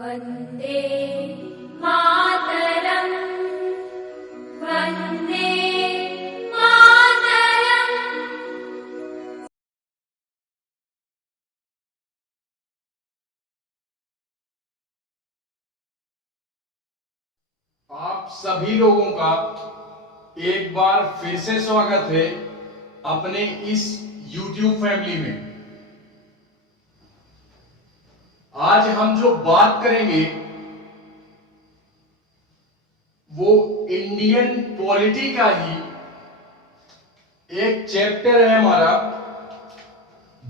वन्दे मातरम् वन्दे मातरम्। आप सभी लोगों का एक बार फिर से स्वागत है अपने इस YouTube फैमिली में। आज हम जो बात करेंगे वो इंडियन पॉलिटी का ही एक चैप्टर है हमारा,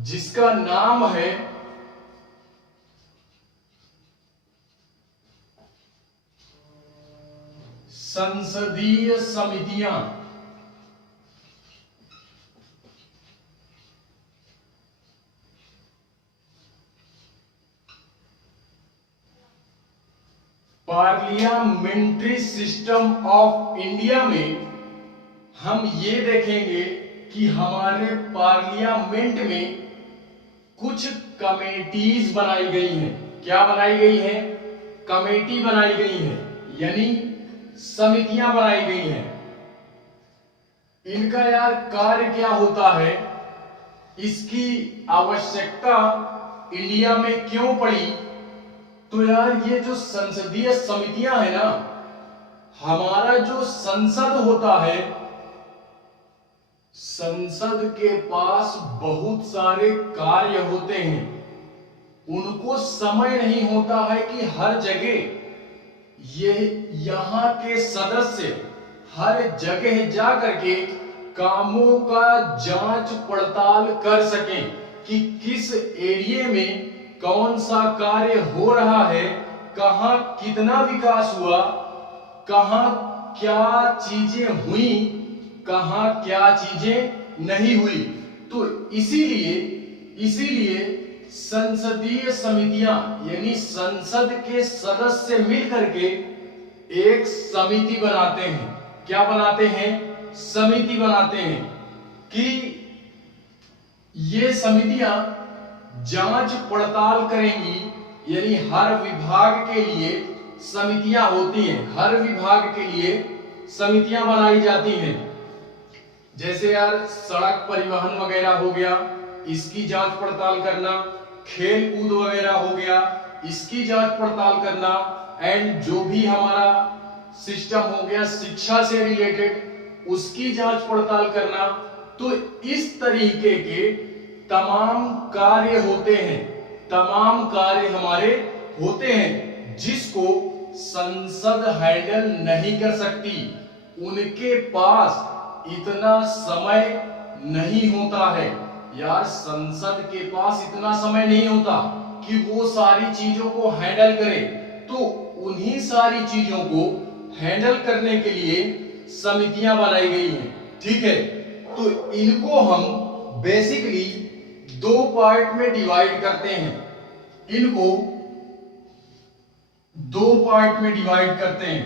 जिसका नाम है संसदीय समितियां। पार्लियामेंट्री सिस्टम ऑफ इंडिया में हम ये देखेंगे कि हमारे पार्लियामेंट में कुछ कमेटीज बनाई गई हैं। क्या बनाई गई है? कमेटी बनाई गई है, यानी समितियां बनाई गई हैं। इनका यार कार्य क्या होता है, इसकी आवश्यकता इंडिया में क्यों पड़ी? तो यार ये जो संसदीय समितियां है ना, हमारा जो संसद होता है, संसद के पास बहुत सारे कार्य होते हैं। उनको समय नहीं होता है कि हर जगह ये यहां के सदस्य हर जगह जा करके कामों का जांच पड़ताल कर सकें कि किस एरिया में कौन सा कार्य हो रहा है, कहां कितना विकास हुआ, कहां क्या चीजें हुई, कहां क्या चीजें नहीं हुई। तो इसीलिए संसदीय समितियां यानी संसद के सदस्य मिलकर के एक समिति बनाते हैं। क्या बनाते हैं? समिति बनाते हैं कि ये समितियां जांच पड़ताल करेंगी, यानी हर विभाग के लिए समितियां होती हैं। हर विभाग के लिए समितियां बनाई जाती हैं। जैसे यार सड़क परिवहन वगैरह हो गया, इसकी जांच पड़ताल करना, खेल कूद वगैरह हो गया, इसकी जांच पड़ताल करना, एंड जो भी हमारा सिस्टम हो गया शिक्षा से रिलेटेड, उसकी जांच पड़ताल करना। तो इस तरीके के तमाम कार्य होते हैं, तमाम कार्य हमारे होते हैं जिसको संसद हैंडल नहीं कर सकती। उनके पास इतना समय नहीं होता है यार, संसद के पास इतना समय नहीं होता कि वो सारी चीजों को हैंडल करे। तो उन्हीं सारी चीजों को हैंडल करने के लिए समितियां बनाई गई हैं। ठीक है, तो इनको हम बेसिकली दो पार्ट में डिवाइड करते हैं। इनको दो पार्ट में डिवाइड करते हैं।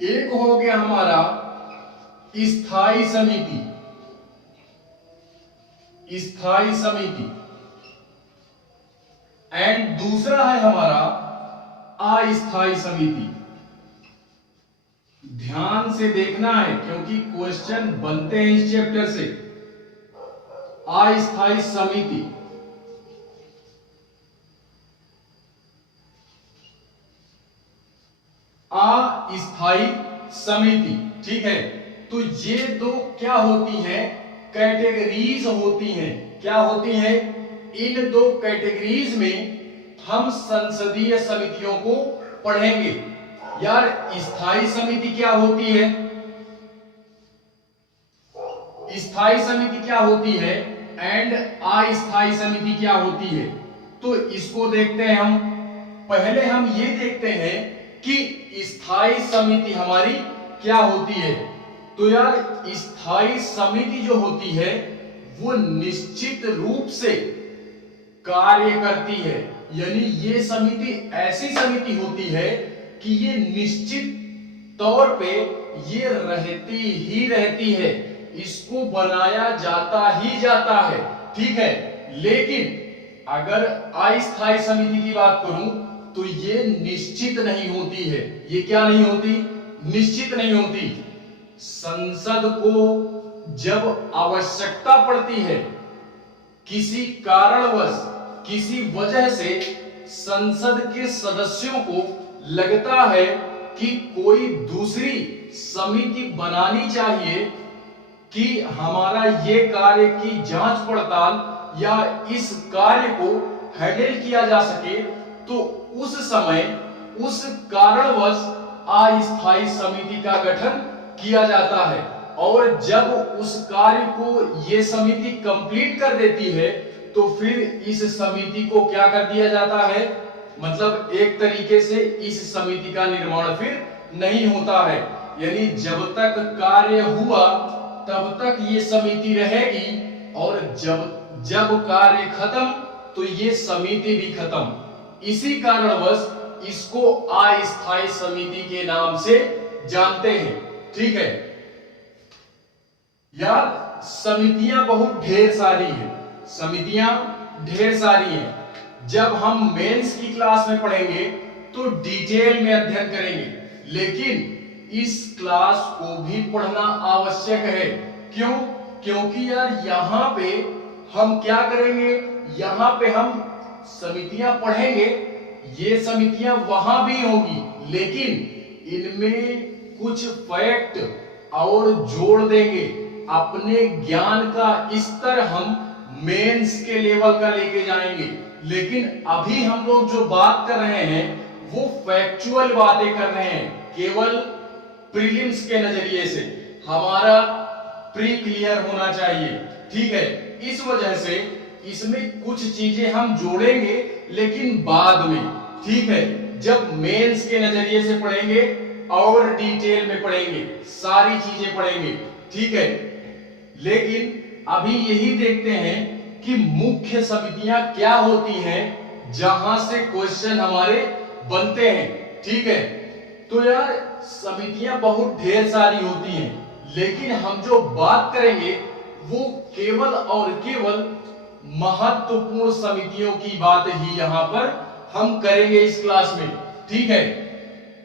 एक हो गया हमारा स्थायी समिति, स्थायी समिति, एंड दूसरा है हमारा अस्थायी समिति। ध्यान से देखना है क्योंकि क्वेश्चन बनते हैं इस चैप्टर से। अस्थायी समिति, अस्थायी समिति। ठीक है, तो ये दो क्या होती हैं? कैटेगरीज होती हैं। क्या होती हैं? इन दो कैटेगरीज में हम संसदीय समितियों को पढ़ेंगे। यार स्थायी समिति क्या होती है, स्थायी समिति क्या होती है, एंड अस्थायी समिति क्या होती है, तो इसको देखते हैं हम। पहले हम ये देखते हैं कि स्थायी समिति हमारी क्या होती है। तो यार स्थायी समिति जो होती है वो निश्चित रूप से कार्य करती है, यानी ये समिति ऐसी समिति होती है कि ये निश्चित तौर पे ये रहती ही रहती है, इसको बनाया जाता ही जाता है। ठीक है, लेकिन अगर अस्थायी समिति की बात करूं तो ये निश्चित नहीं होती है। ये क्या नहीं होती? निश्चित नहीं होती। संसद को जब आवश्यकता पड़ती है, किसी कारणवश, किसी वजह से संसद के सदस्यों को लगता है कि कोई दूसरी समिति बनानी चाहिए कि हमारा ये कार्य की जांच पड़ताल या इस कार्य को हैंडल किया जा सके, तो उस समय उस कारणवश अस्थायी समिति का गठन किया जाता है। और जब उस कार्य को ये समिति कंप्लीट कर देती है तो फिर इस समिति को क्या कर दिया जाता है, मतलब एक तरीके से इस समिति का निर्माण फिर नहीं होता है। यानी जब तक कार्य हुआ तब तक ये समिति रहेगी और जब कार्य खत्म तो ये समिति भी खत्म। इसी कारणवश इसको अस्थायी समिति के नाम से जानते हैं। ठीक है यार, समितियां बहुत ढेर सारी हैं, समितियां ढेर सारी हैं। जब हम मेंस की क्लास में पढ़ेंगे तो डिटेल में अध्ययन करेंगे, लेकिन इस क्लास को भी पढ़ना आवश्यक है। क्यों? क्योंकि यार यहाँ पे हम क्या करेंगे, यहाँ पे हम समितियां पढ़ेंगे, ये समितियां वहां भी होगी, लेकिन इनमें कुछ फैक्ट और जोड़ देंगे। अपने ज्ञान का स्तर हम मेंस के लेवल का लेके जाएंगे। लेकिन अभी हम लोग जो बात कर रहे हैं वो फैक्चुअल बातें कर रहे हैं, केवल प्रीलिम्स के नजरिए से। हमारा प्री क्लियर होना चाहिए। ठीक है, इस वजह से इसमें कुछ चीजें हम जोड़ेंगे, लेकिन बाद में। ठीक है, जब मेंस के नजरिए से पढ़ेंगे और डिटेल में पढ़ेंगे, सारी चीजें पढ़ेंगे। ठीक है, लेकिन अभी यही देखते हैं कि मुख्य समितियां क्या होती हैं जहां से क्वेश्चन हमारे बनते हैं। ठीक है, तो यार समितियां बहुत ढेर सारी होती हैं, लेकिन हम जो बात करेंगे वो केवल और केवल महत्वपूर्ण समितियों की बात ही यहां पर हम करेंगे इस क्लास में। ठीक है,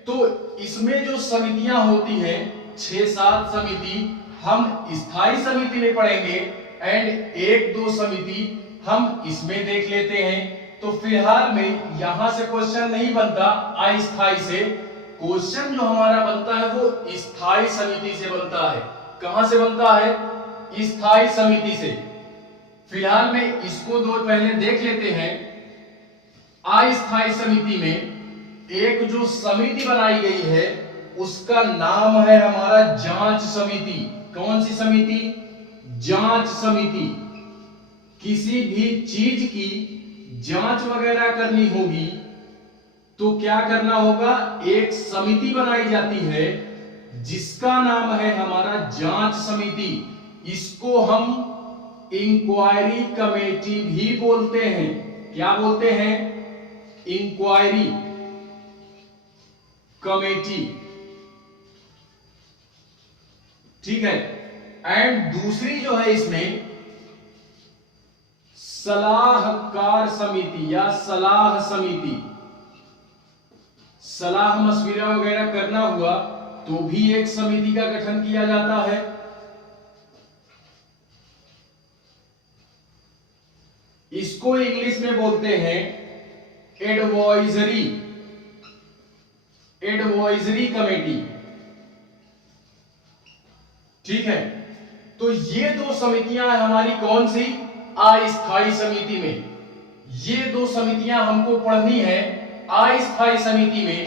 तो इसमें जो समितियां होती हैं 6-7 समिति हम स्थायी समिति में पढ़ेंगे एंड 1-2 समिति हम इसमें देख लेते हैं। तो फिलहाल में यहां से क्वेश्चन नहीं बनता अस्थायी से, क्वेश्चन जो हमारा बनता है वो स्थायी समिति से बनता है। कहां से बनता है? स्थायी समिति से। फिलहाल में इसको दो पहले देख लेते हैं। अस्थायी समिति में एक जो समिति बनाई गई है उसका नाम है हमारा जांच समिति। कौन सी समिति? जांच समिति। किसी भी चीज की जांच वगैरह करनी होगी तो क्या करना होगा? एक समिति बनाई जाती है जिसका नाम है हमारा जांच समिति। इसको हम इंक्वायरी कमेटी भी बोलते हैं। क्या बोलते हैं? Inquiry committee. ठीक है, एंड दूसरी जो है इसमें सलाहकार समिति या सलाह समिति। सलाह मशविरा वगैरह करना हुआ तो भी एक समिति का गठन किया जाता है। इसको इंग्लिश में बोलते हैं एडवाइजरी कमेटी। ठीक है, तो ये दो समितियां हमारी कौन सी? अस्थायी समिति में। ये दो समितियां हमको पढ़नी है अस्थायी समिति में,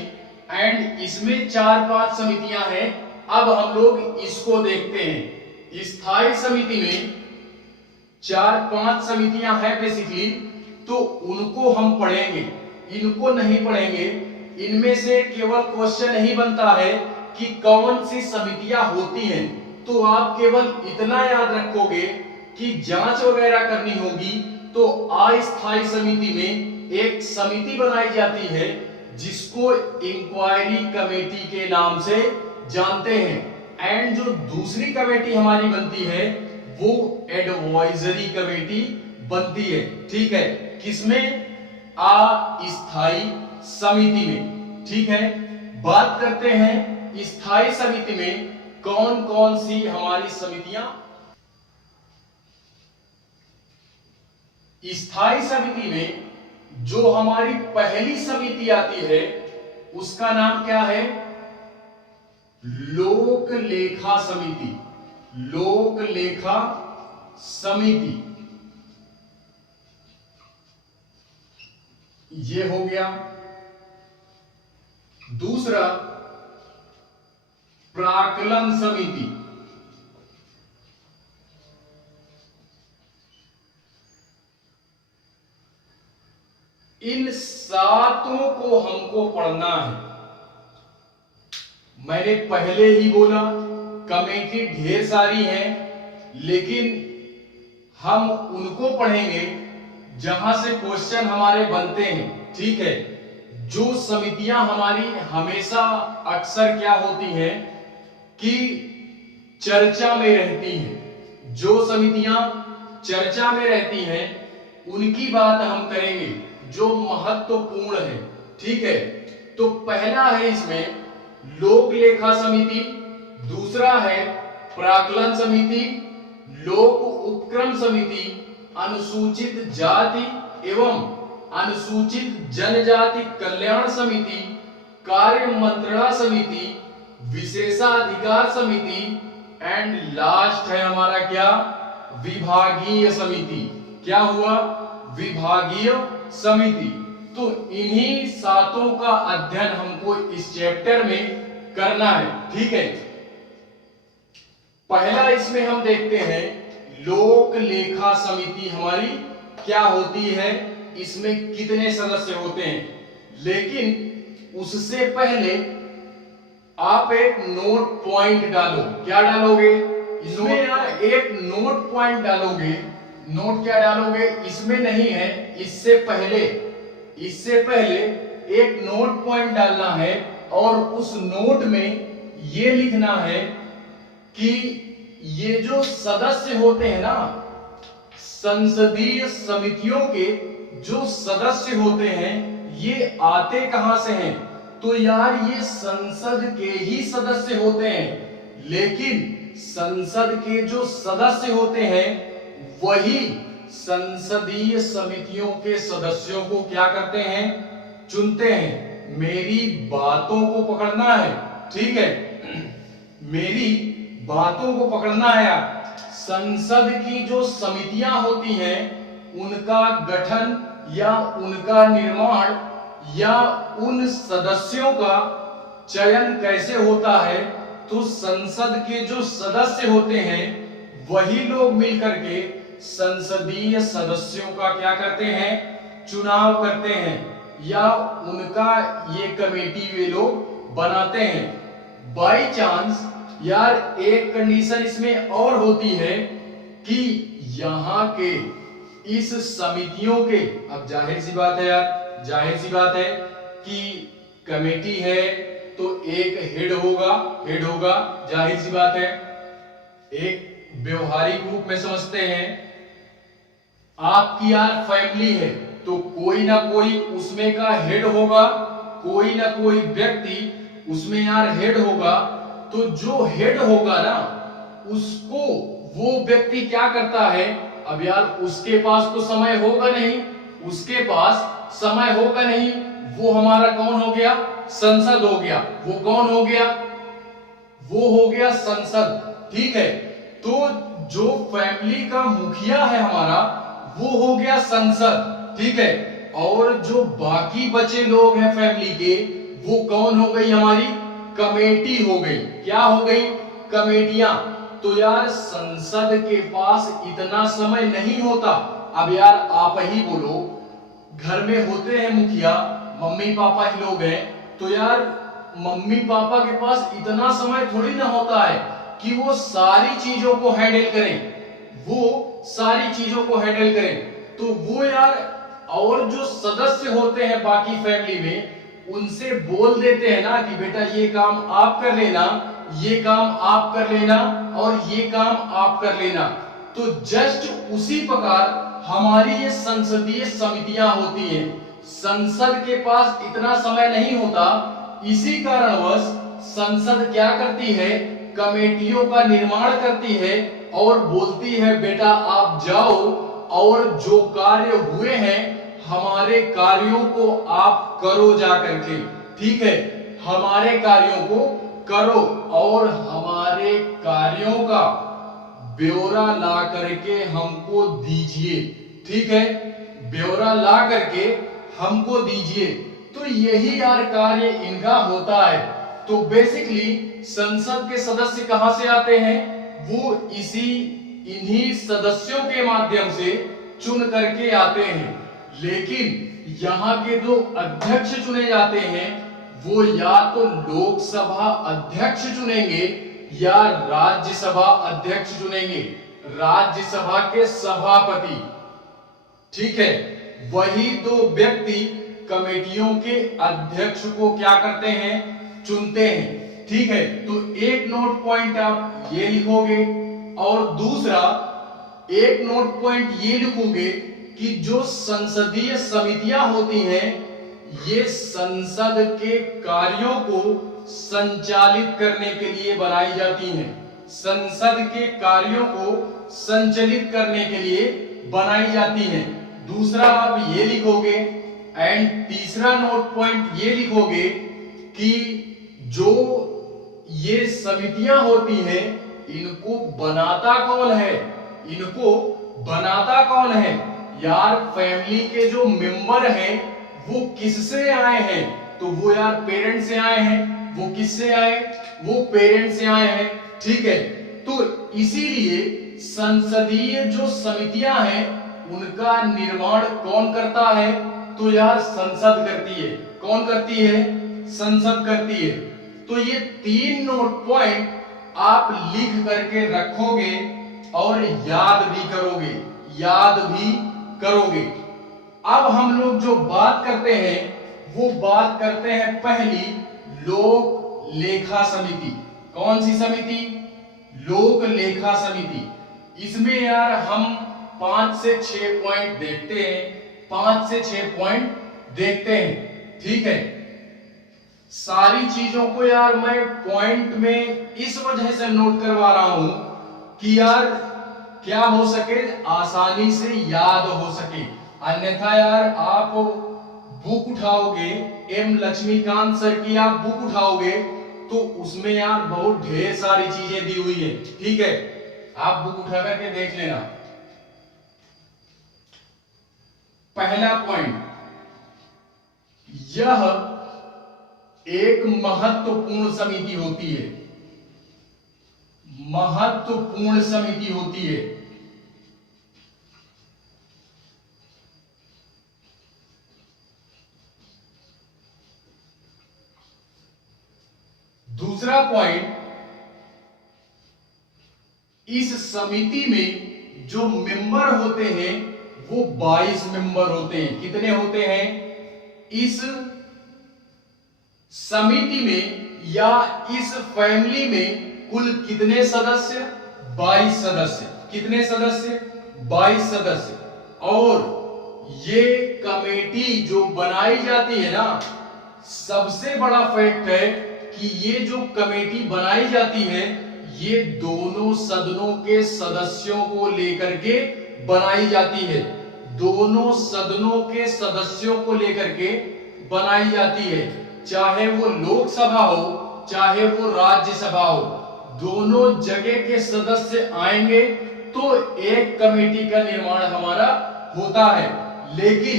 एंड इसमें 4-5 समितियां हैं। अब हम लोग इसको देखते हैं। स्थायी समिति में 4-5 समितियां हैं बेसिकली, तो उनको हम पढ़ेंगे, इनको नहीं पढ़ेंगे। इनमें से केवल क्वेश्चन नहीं बनता है कि कौन सी समितियां होती हैं, तो आप केवल इतना याद रखोगे कि जांच वगैरह करनी होगी तो अस्थायी समिति में एक समिति बनाई जाती है जिसको इंक्वायरी कमेटी के नाम से जानते हैं। एंड जो दूसरी कमेटी हमारी बनती है वो एडवाइजरी कमेटी बनती है। ठीक है, किसमें? अस्थायी समिति में। ठीक है, बात करते हैं स्थायी समिति में कौन कौन सी हमारी समितियां। स्थायी समिति में जो हमारी पहली समिति आती है उसका नाम क्या है? लोक लेखा समिति। लोक लेखा समिति, ये हो गया। दूसरा प्राक्कलन समिति। इन सातों को हमको पढ़ना है। मैंने पहले ही बोला कमेटी ढेर सारी है, लेकिन हम उनको पढ़ेंगे जहां से क्वेश्चन हमारे बनते हैं। ठीक है, जो समितियां हमारी हमेशा अक्सर क्या होती हैं कि चर्चा में रहती हैं, जो समितियां चर्चा में रहती हैं उनकी बात हम करेंगे जो महत्वपूर्ण है। ठीक है, तो पहला है इसमें लोक लेखा समिति, दूसरा है प्राक्कलन समिति, लोक उपक्रम समिति, अनुसूचित जाति एवं अनुसूचित जनजाति कल्याण समिति, कार्य मंत्रणा समिति, विशेषाधिकार समिति एंड लास्ट है हमारा क्या? विभागीय समिति। क्या हुआ? विभागीय समिति। तो इन्हीं सातों का अध्ययन हमको इस चैप्टर में करना है। ठीक है, पहला इसमें हम देखते हैं लोक लेखा समिति हमारी क्या होती है, इसमें कितने सदस्य होते हैं। लेकिन उससे पहले आप एक नोट पॉइंट डालो। क्या डालोगे? इसमें यार एक नोट पॉइंट डालोगे। नोट क्या डालोगे? इसमें नहीं है, इससे पहले एक नोट पॉइंट डालना है और उस नोट में ये लिखना है कि ये जो सदस्य होते हैं ना, संसदीय समितियों के जो सदस्य होते हैं ये आते कहां से हैं? तो यार ये संसद के ही सदस्य होते हैं, लेकिन संसद के जो सदस्य होते हैं वही संसदीय समितियों के सदस्यों को क्या करते हैं? चुनते हैं। मेरी बातों को पकड़ना है। ठीक है, मेरी बातों को पकड़ना है। संसद की जो समितियां होती हैं उनका गठन या उनका निर्माण या उन सदस्यों का चयन कैसे होता है? तो संसद के जो सदस्य होते हैं वही लोग मिलकर के संसदीय सदस्यों का क्या करते हैं? चुनाव करते हैं या उनका ये कमेटी वे लोग बनाते हैं। बाय चांस यार एक कंडीशन इसमें और होती है कि यहाँ के इस समितियों के, अब जाहिर सी बात है यार, जाहिर सी बात है कि कमेटी है तो एक हेड होगा, जाहिर सी बात है। एक व्यवहारिक रूप में समझते हैं, आपकी यार फैमिली है तो कोई ना कोई उसमें का हेड होगा, कोई ना कोई व्यक्ति उसमें यार हेड होगा। तो जो हेड होगा ना उसको वो व्यक्ति क्या करता है? अब यार उसके पास तो समय होगा नहीं, उसके पास समय होगा नहीं, वो हमारा कौन हो गया? संसद हो गया। वो कौन हो गया? वो हो गया संसद। ठीक है, तो जो फैमिली का मुखिया है हमारा वो हो गया संसद। ठीक है, और जो बाकी बचे लोग हैं फैमिली के वो कौन हो गई? हमारी कमेटी हो गई। क्या हो गई? कमेटियां। तो यार संसद के पास इतना समय नहीं होता। अब यार आप ही बोलो, घर में होते हैं मुखिया, मम्मी पापा ही लोग हैं, तो यार मम्मी पापा के पास इतना समय थोड़ी ना होता है कि वो सारी चीजों को हैंडल करें, वो सारी चीजों को हैंडल करें। तो वो यार और जो सदस्य होते हैं बाकी फैमिली में उनसे बोल देते हैं ना कि बेटा ये काम आप कर लेना, ये काम आप कर लेना और ये काम आप कर लेना। तो जस्ट उसी प्रकार हमारी ये संसदीय समितियां होती हैं, संसद के पास इतना समय नहीं होता, इसी कारणवश संसद क्या करती है, कमेटियों का निर्माण करती है और बोलती है बेटा आप जाओ और जो कार्य हुए हैं हमारे कार्यों को आप करो जा करके, ठीक है, हमारे कार्यों को करो और हमारे कार्यों का ब्यौरा ला करके हमको दीजिए, ठीक है, ब्यौरा ला करके हमको दीजिए। तो यही यार कार्य इनका होता है। तो बेसिकली संसद के सदस्य कहां से आते हैं, वो इन्हीं सदस्यों के माध्यम से चुन करके आते हैं। लेकिन यहाँ के जो अध्यक्ष चुने जाते हैं वो या तो लोकसभा अध्यक्ष चुनेंगे या राज्यसभा अध्यक्ष चुनेंगे, राज्यसभा के सभापति, ठीक है, वही दो व्यक्ति कमेटियों के अध्यक्ष को क्या करते हैं, चुनते हैं, ठीक है। तो एक नोट पॉइंट आप ये लिखोगे और दूसरा एक नोट पॉइंट ये लिखोगे कि जो संसदीय समितियां होती हैं ये संसद के कार्यों को संचालित करने के लिए बनाई जाती हैं, संसद के कार्यों को संचालित करने के लिए बनाई जाती हैं। दूसरा आप ये लिखोगे एंड तीसरा नोट पॉइंट ये लिखोगे कि जो ये समितियां होती हैं इनको बनाता कौन है, इनको बनाता कौन है, यार फैमिली के जो मेंबर हैं वो किससे आए हैं, तो वो यार पेरेंट्स से आए हैं। वो किससे आए, वो पेरेंट्स से आए हैं, ठीक है। तो इसीलिए संसदीय जो समितियां हैं उनका निर्माण कौन करता है, तो यार संसद करती है। कौन करती है, संसद करती है। तो ये तीन नोट पॉइंट आप लिख करके रखोगे और याद भी करोगे, याद भी करोगे। अब हम लोग जो बात करते हैं वो बात करते हैं पहली लोक लेखा समिति। कौन सी समिति, लोक लेखा समिति। इसमें यार हम 5 से 6 पॉइंट देखते हैं, 5 से 6 पॉइंट देखते हैं, ठीक है। सारी चीजों को यार मैं पॉइंट में इस वजह से नोट करवा रहा हूं कि यार क्या हो सके, आसानी से याद हो सके। अन्यथा यार आप बुक उठाओगे, एम लक्ष्मीकांत सर की आप बुक उठाओगे तो उसमें यार बहुत ढेर सारी चीजें दी हुई है, ठीक है। आप बुक उठा करके देख लेना। पहला पॉइंट, यह एक महत्वपूर्ण समिति होती है, महत्वपूर्ण समिति होती है। दूसरा पॉइंट, इस समिति में जो मेंबर होते हैं वो 22 मेंबर होते हैं। कितने होते हैं इस समिति में या इस फैमिली में, कुल कितने सदस्य, 22 सदस्य। कितने सदस्य, 22 सदस्य। और ये कमेटी जो बनाई जाती है ना, सबसे बड़ा फैक्ट है कि ये जो कमेटी बनाई जाती है ये दोनों सदनों के सदस्यों को लेकर के बनाई जाती है, दोनों सदनों के सदस्यों को लेकर के बनाई जाती है। चाहे वो लोकसभा हो चाहे वो राज्यसभा हो, दोनों जगह के सदस्य आएंगे तो एक कमेटी का निर्माण हमारा होता है। लेकिन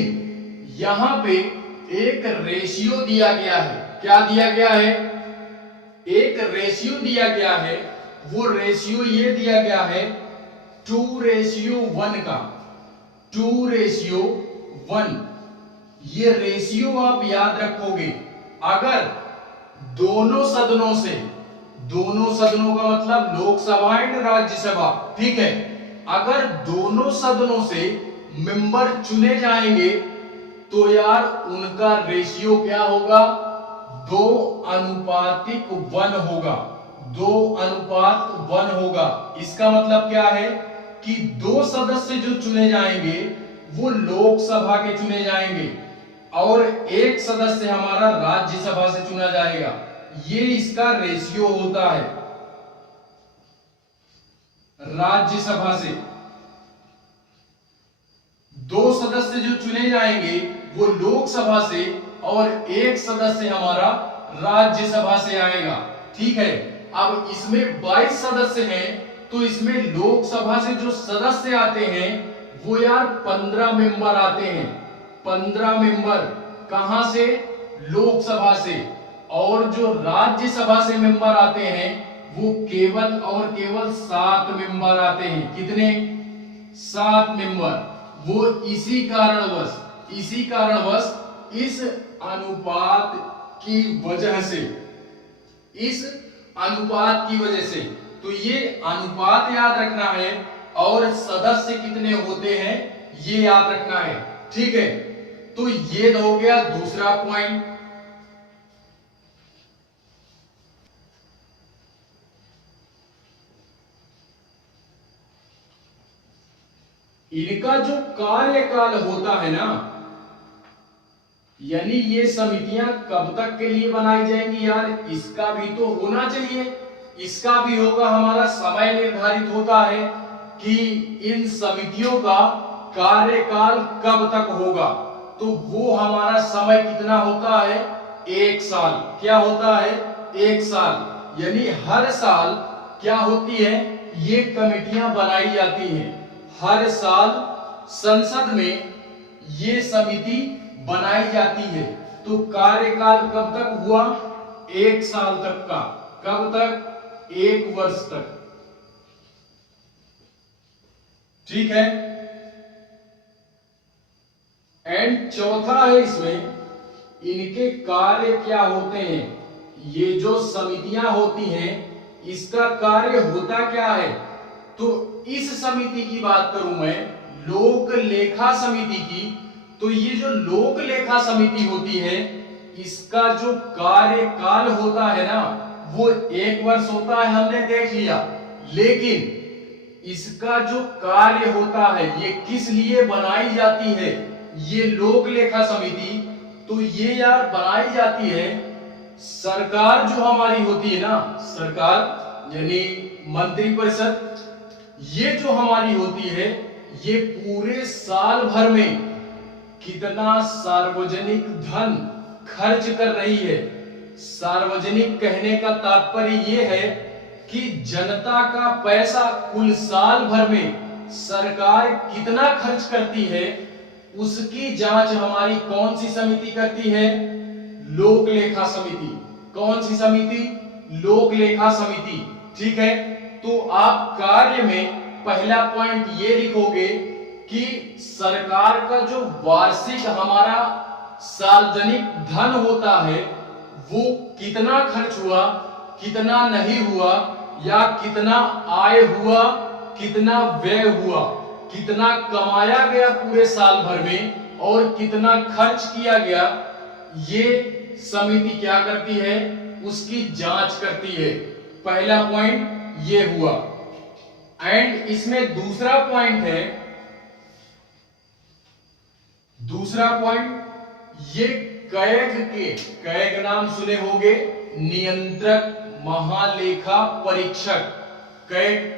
यहां पे एक रेशियो दिया गया है। क्या दिया गया है, एक रेशियो दिया गया है। वो रेशियो ये दिया गया है 2:1 का, 2:1। ये रेशियो आप याद रखोगे। अगर दोनों सदनों से, दोनों सदनों का मतलब लोकसभा एंड राज्यसभा, ठीक है, अगर दोनों सदनों से मेंबर चुने जाएंगे तो यार उनका रेशियो क्या होगा, 2:1 होगा, 2:1 होगा। इसका मतलब क्या है, कि 2 सदस्य जो चुने जाएंगे वो लोकसभा के चुने जाएंगे और 1 सदस्य हमारा राज्यसभा से चुना जाएगा। ये इसका रेशियो होता है। राज्यसभा से 2 सदस्य जो चुने जाएंगे वो लोकसभा से और 1 सदस्य हमारा राज्यसभा से आएगा। ठीक है, अब इसमें 22 सदस्य हैं तो इसमें लोकसभा से जो सदस्य आते हैं वो यार 15 मेंबर आते हैं। 15 मेंबर कहां से? लोकसभा से। और जो राज्यसभा से मेंबर आते हैं वो केवल और केवल 7 मेंबर आते हैं। कितने? 7 मेंबर। वो इसी कारणवश इस अनुपात की वजह से, इस अनुपात की वजह से, तो ये अनुपात याद रखना है और सदस्य कितने होते हैं ये याद रखना है। ठीक है, तो ये हो गया दूसरा पॉइंट। इनका जो कार्यकाल होता है ना, यानी ये समितियां कब तक के लिए बनाई जाएंगी यार, इसका भी तो होना चाहिए। इसका भी होगा, हमारा समय निर्धारित होता है कि इन समितियों का कार्यकाल कब तक होगा। तो वो हमारा समय कितना होता है? 1 साल। क्या होता है? 1 साल। यानी हर साल क्या होती है? ये कमेटियां बनाई जाती हैं। हर साल संसद में ये समिति बनाई जाती है। तो कार्यकाल कब तक हुआ? 1 साल तक का। कब तक? 1 वर्ष तक। ठीक है। एंड चौथा है इसमें, इनके कार्य क्या होते हैं। ये जो समितियां होती हैं इसका कार्य होता क्या है? तो इस समिति की बात करूं मैं, लोक लेखा समिति की, तो ये जो लोक लेखा समिति होती है इसका जो कार्यकाल होता है ना वो 1 वर्ष होता है, हमने देख लिया। लेकिन इसका जो कार्य होता है, ये किस लिए बनाई जाती है ये लोक लेखा समिति? तो ये यार बनाई जाती है, सरकार जो हमारी होती है ना, सरकार यानी मंत्रिपरिषद, ये जो हमारी होती है ये पूरे साल भर में कितना सार्वजनिक धन खर्च कर रही है। सार्वजनिक कहने का तात्पर्य ये है कि जनता का पैसा कुल साल भर में सरकार कितना खर्च करती है उसकी जांच हमारी कौन सी समिति करती है? लोक लेखा समिति। कौन सी समिति? लोक लेखा समिति। ठीक है, तो आप कार्य में पहला पॉइंट ये लिखोगे कि सरकार का जो वार्षिक हमारा सार्वजनिक धन होता है वो कितना खर्च हुआ, कितना नहीं हुआ, या कितना आय हुआ, कितना व्यय हुआ, कितना कमाया गया पूरे साल भर में और कितना खर्च किया गया, ये समिति क्या करती है? उसकी जांच करती है। पहला पॉइंट ये हुआ। एंड इसमें दूसरा पॉइंट है, दूसरा पॉइंट ये कैग नाम सुने होंगे, नियंत्रक महालेखा परीक्षक। कैग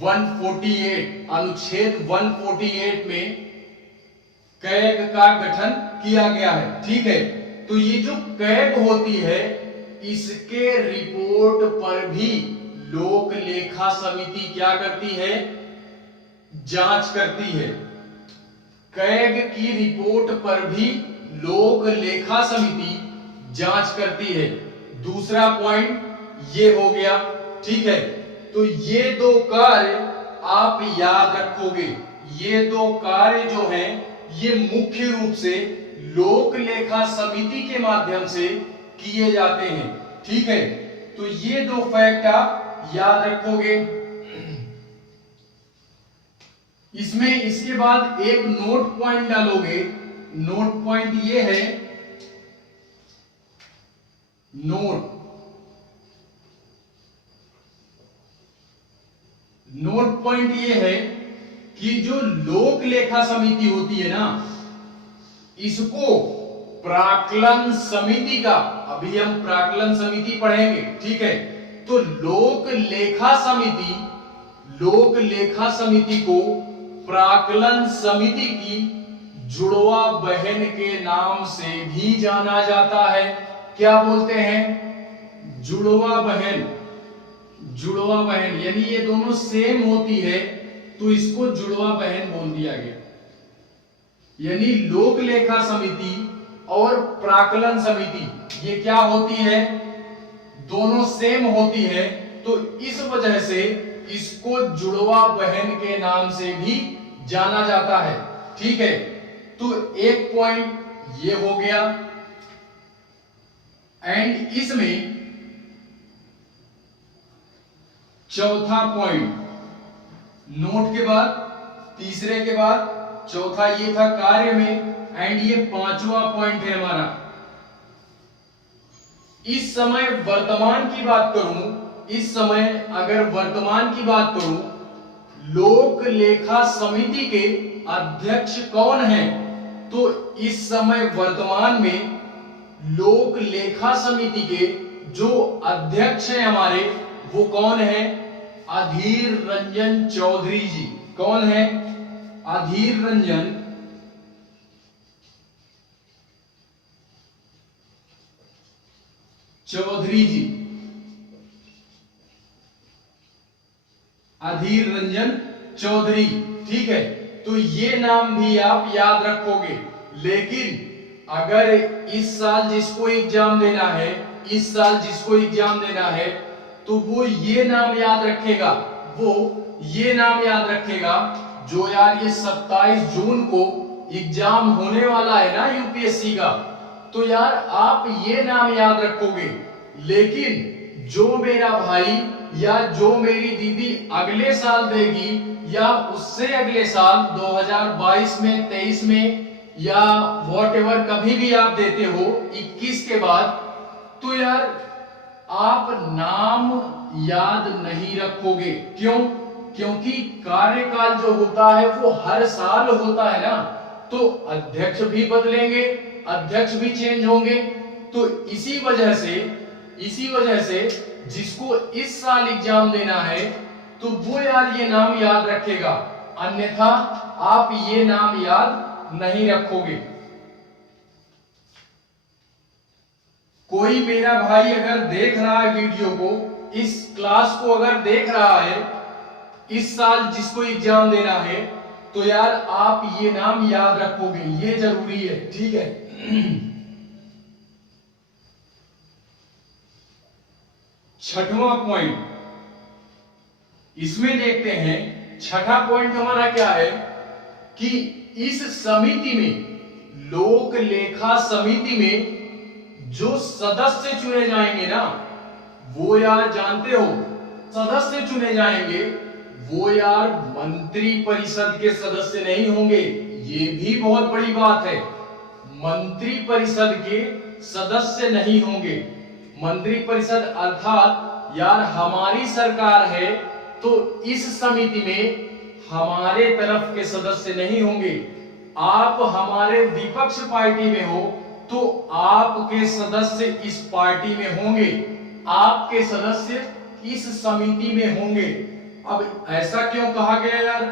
148 अनुच्छेद 148 में कैग का गठन किया गया है। ठीक है, तो ये जो कैग होती है इसके रिपोर्ट पर भी लोक लेखा समिति क्या करती है? जांच करती है। कैग की रिपोर्ट पर भी लोक लेखा समिति जांच करती है। दूसरा पॉइंट ये हो गया। ठीक है, तो ये 2 कार्य आप याद रखोगे। ये 2 कार्य जो हैं ये मुख्य रूप से लोक लेखा समिति के माध्यम से किए जाते हैं। ठीक है, तो ये 2 फैक्ट आप याद रखोगे। इसमें इसके बाद एक नोट पॉइंट डालोगे। नोट पॉइंट ये है, नोट पॉइंट ये है कि जो लोक लेखा समिति होती है ना, इसको प्राक्कलन समिति का, अभी हम प्राक्कलन समिति पढ़ेंगे, ठीक है। तो लोक लेखा समिति को प्राक्कलन समिति की जुड़वा बहन के नाम से भी जाना जाता है। क्या बोलते हैं? जुड़वा बहन। जुड़वा बहन यानी ये दोनों सेम होती है तो इसको जुड़वा बहन बोल दिया गया। यानी लोक लेखा समिति और प्राक्कलन समिति ये क्या होती है? दोनों सेम होती है, तो इस वजह से इसको जुड़वा बहन के नाम से भी जाना जाता है, ठीक है। तो एक पॉइंट ये हो गया। एंड इसमें चौथा पॉइंट, नोट के बाद तीसरे के बाद चौथा ये था कार्य में, एंड ये पांचवा पॉइंट है हमारा। इस समय वर्तमान की बात करूं, इस समय अगर वर्तमान की बात करूं, लोक लेखा समिति के अध्यक्ष कौन हैं? तो इस समय वर्तमान में लोक लेखा समिति के जो अध्यक्ष हैं हमारे, वो कौन है? अधीर रंजन चौधरी जी। कौन है? अधीर रंजन चौधरी जी। अधीर रंजन चौधरी, ठीक है। तो ये नाम भी आप याद रखोगे। लेकिन अगर इस साल जिसको एग्जाम देना है, इस साल जिसको एग्जाम देना है, तो वो ये नाम याद रखेगा, वो ये नाम याद रखेगा जो यार ये 27 जून को एग्जाम होने वाला है ना यूपीएससी का, तो यार आप ये नाम याद रखोगे। लेकिन जो मेरा भाई या जो मेरी दीदी अगले साल देगी या उससे अगले साल 2022 में, 23 में या व्हाटएवर कभी भी आप देते हो 21 के बाद, तो यार आप नाम याद नहीं रखोगे। क्यों? क्योंकि कार्यकाल जो होता है वो हर साल होता है ना, तो अध्यक्ष भी बदलेंगे, अध्यक्ष भी चेंज होंगे। तो इसी वजह से जिसको इस साल एग्जाम देना है तो वो यार ये नाम याद रखेगा, अन्यथा आप ये नाम याद नहीं रखोगे। कोई मेरा भाई अगर देख रहा है वीडियो को, इस क्लास को अगर देख रहा है, इस साल जिसको एग्जाम देना है, तो यार आप ये नाम याद रखोगे, ये जरूरी है, ठीक है। छठवां पॉइंट इसमें देखते हैं। छठा पॉइंट हमारा क्या है कि इस समिति में, लोक लेखा समिति में जो सदस्य चुने जाएंगे ना, वो यार जानते हो, सदस्य चुने जाएंगे वो यार मंत्री परिषद के सदस्य नहीं होंगे। ये भी बहुत बड़ी बात है, मंत्री परिषद के सदस्य नहीं होंगे। मंत्री परिषद अर्थात यार हमारी सरकार है तो इस समिति में हमारे तरफ के सदस्य नहीं होंगे। आप हमारे विपक्ष पार्टी में हो तो आपके सदस्य इस पार्टी में होंगे, आपके सदस्य इस समिति में होंगे। अब ऐसा क्यों कहा गया यार?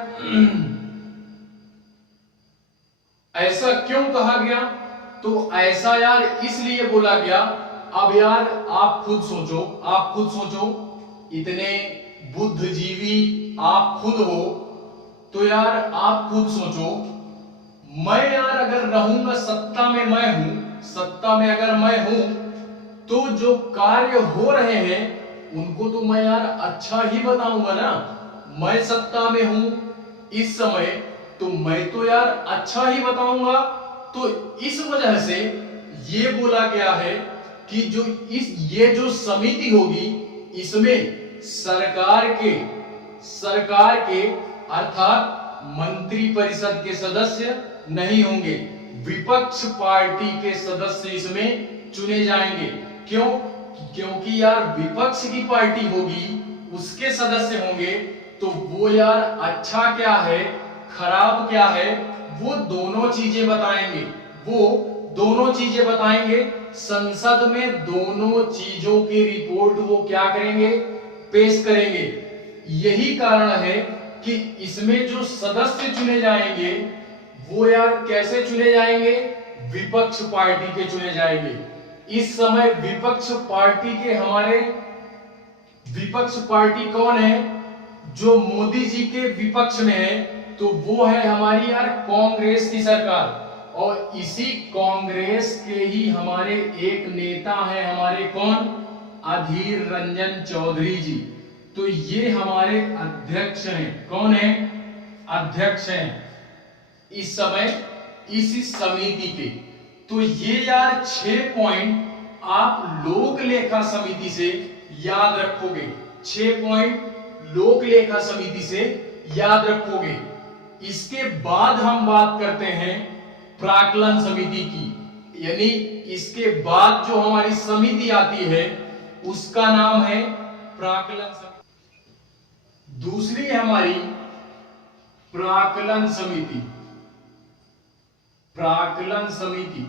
ऐसा क्यों कहा गया? तो ऐसा यार इसलिए बोला गया। अब यार आप खुद सोचो, इतने बुद्धिजीवी आप खुद हो, तो यार आप खुद सोचो, मैं यार अगर रहूंगा सत्ता में, मैं हूं सत्ता में, अगर मैं हूं तो जो कार्य हो रहे हैं उनको तो मैं यार अच्छा ही बताऊंगा ना। मैं सत्ता में हूं इस समय तो मैं तो यार अच्छा ही बताऊंगा। तो इस वजह से ये बोला गया है कि ये जो समिति होगी इसमें सरकार के अर्थात मंत्री परिषद के सदस्य नहीं होंगे, विपक्ष पार्टी के सदस्य इसमें चुने जाएंगे। क्यों? क्योंकि यार विपक्ष की पार्टी होगी, उसके सदस्य होंगे, तो वो यार अच्छा क्या है, खराब क्या है, वो दोनों चीजें बताएंगे। वो दोनों चीजें बताएंगे। संसद में दोनों चीजों की रिपोर्ट वो क्या करेंगे, पेश करेंगे। यही कारण है कि इसमें जो सदस्य चुने जाएंगे वो यार कैसे चुने जाएंगे, विपक्ष पार्टी के चुने जाएंगे। इस समय विपक्ष पार्टी के हमारे विपक्ष पार्टी कौन है, जो मोदी जी के विपक्ष में है, तो वो है हमारी यार कांग्रेस की सरकार। और इसी कांग्रेस के ही हमारे एक नेता है, हमारे कौन, अधीर रंजन चौधरी जी। तो ये हमारे अध्यक्ष हैं। कौन है, अध्यक्ष हैं इस समय इस समिति के। तो ये यार 6 पॉइंट आप लोक लेखा समिति से याद रखोगे। 6 पॉइंट लोक लेखा समिति से याद रखोगे। इसके बाद हम बात करते हैं प्राक्कलन समिति की, यानी इसके बाद जो हमारी समिति आती है उसका नाम है प्राक्कलन समिति। दूसरी हमारी प्राक्कलन समिति। प्राक्कलन समिति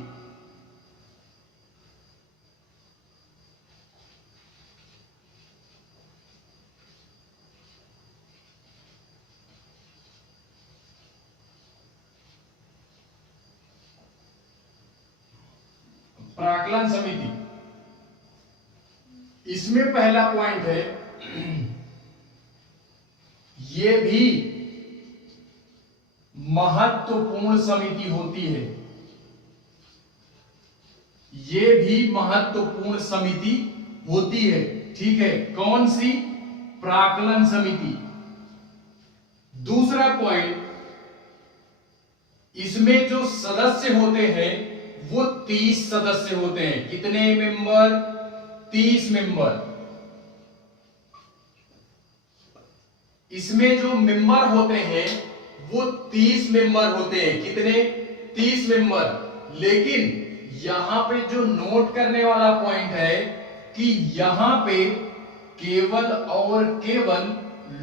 प्राक्कलन समिति, इसमें पहला पॉइंट है, ये भी महत्वपूर्ण समिति होती है। ये भी महत्वपूर्ण समिति होती है। ठीक है, कौन सी, प्राक्कलन समिति। दूसरा पॉइंट, इसमें जो सदस्य होते हैं वो 30 सदस्य होते हैं। कितने मेंबर, 30 मेंबर। इसमें जो मेंबर होते हैं वो 30 मेंबर होते हैं। कितने, 30 मेंबर। लेकिन यहां पे जो नोट करने वाला पॉइंट है कि यहां पे केवल और केवल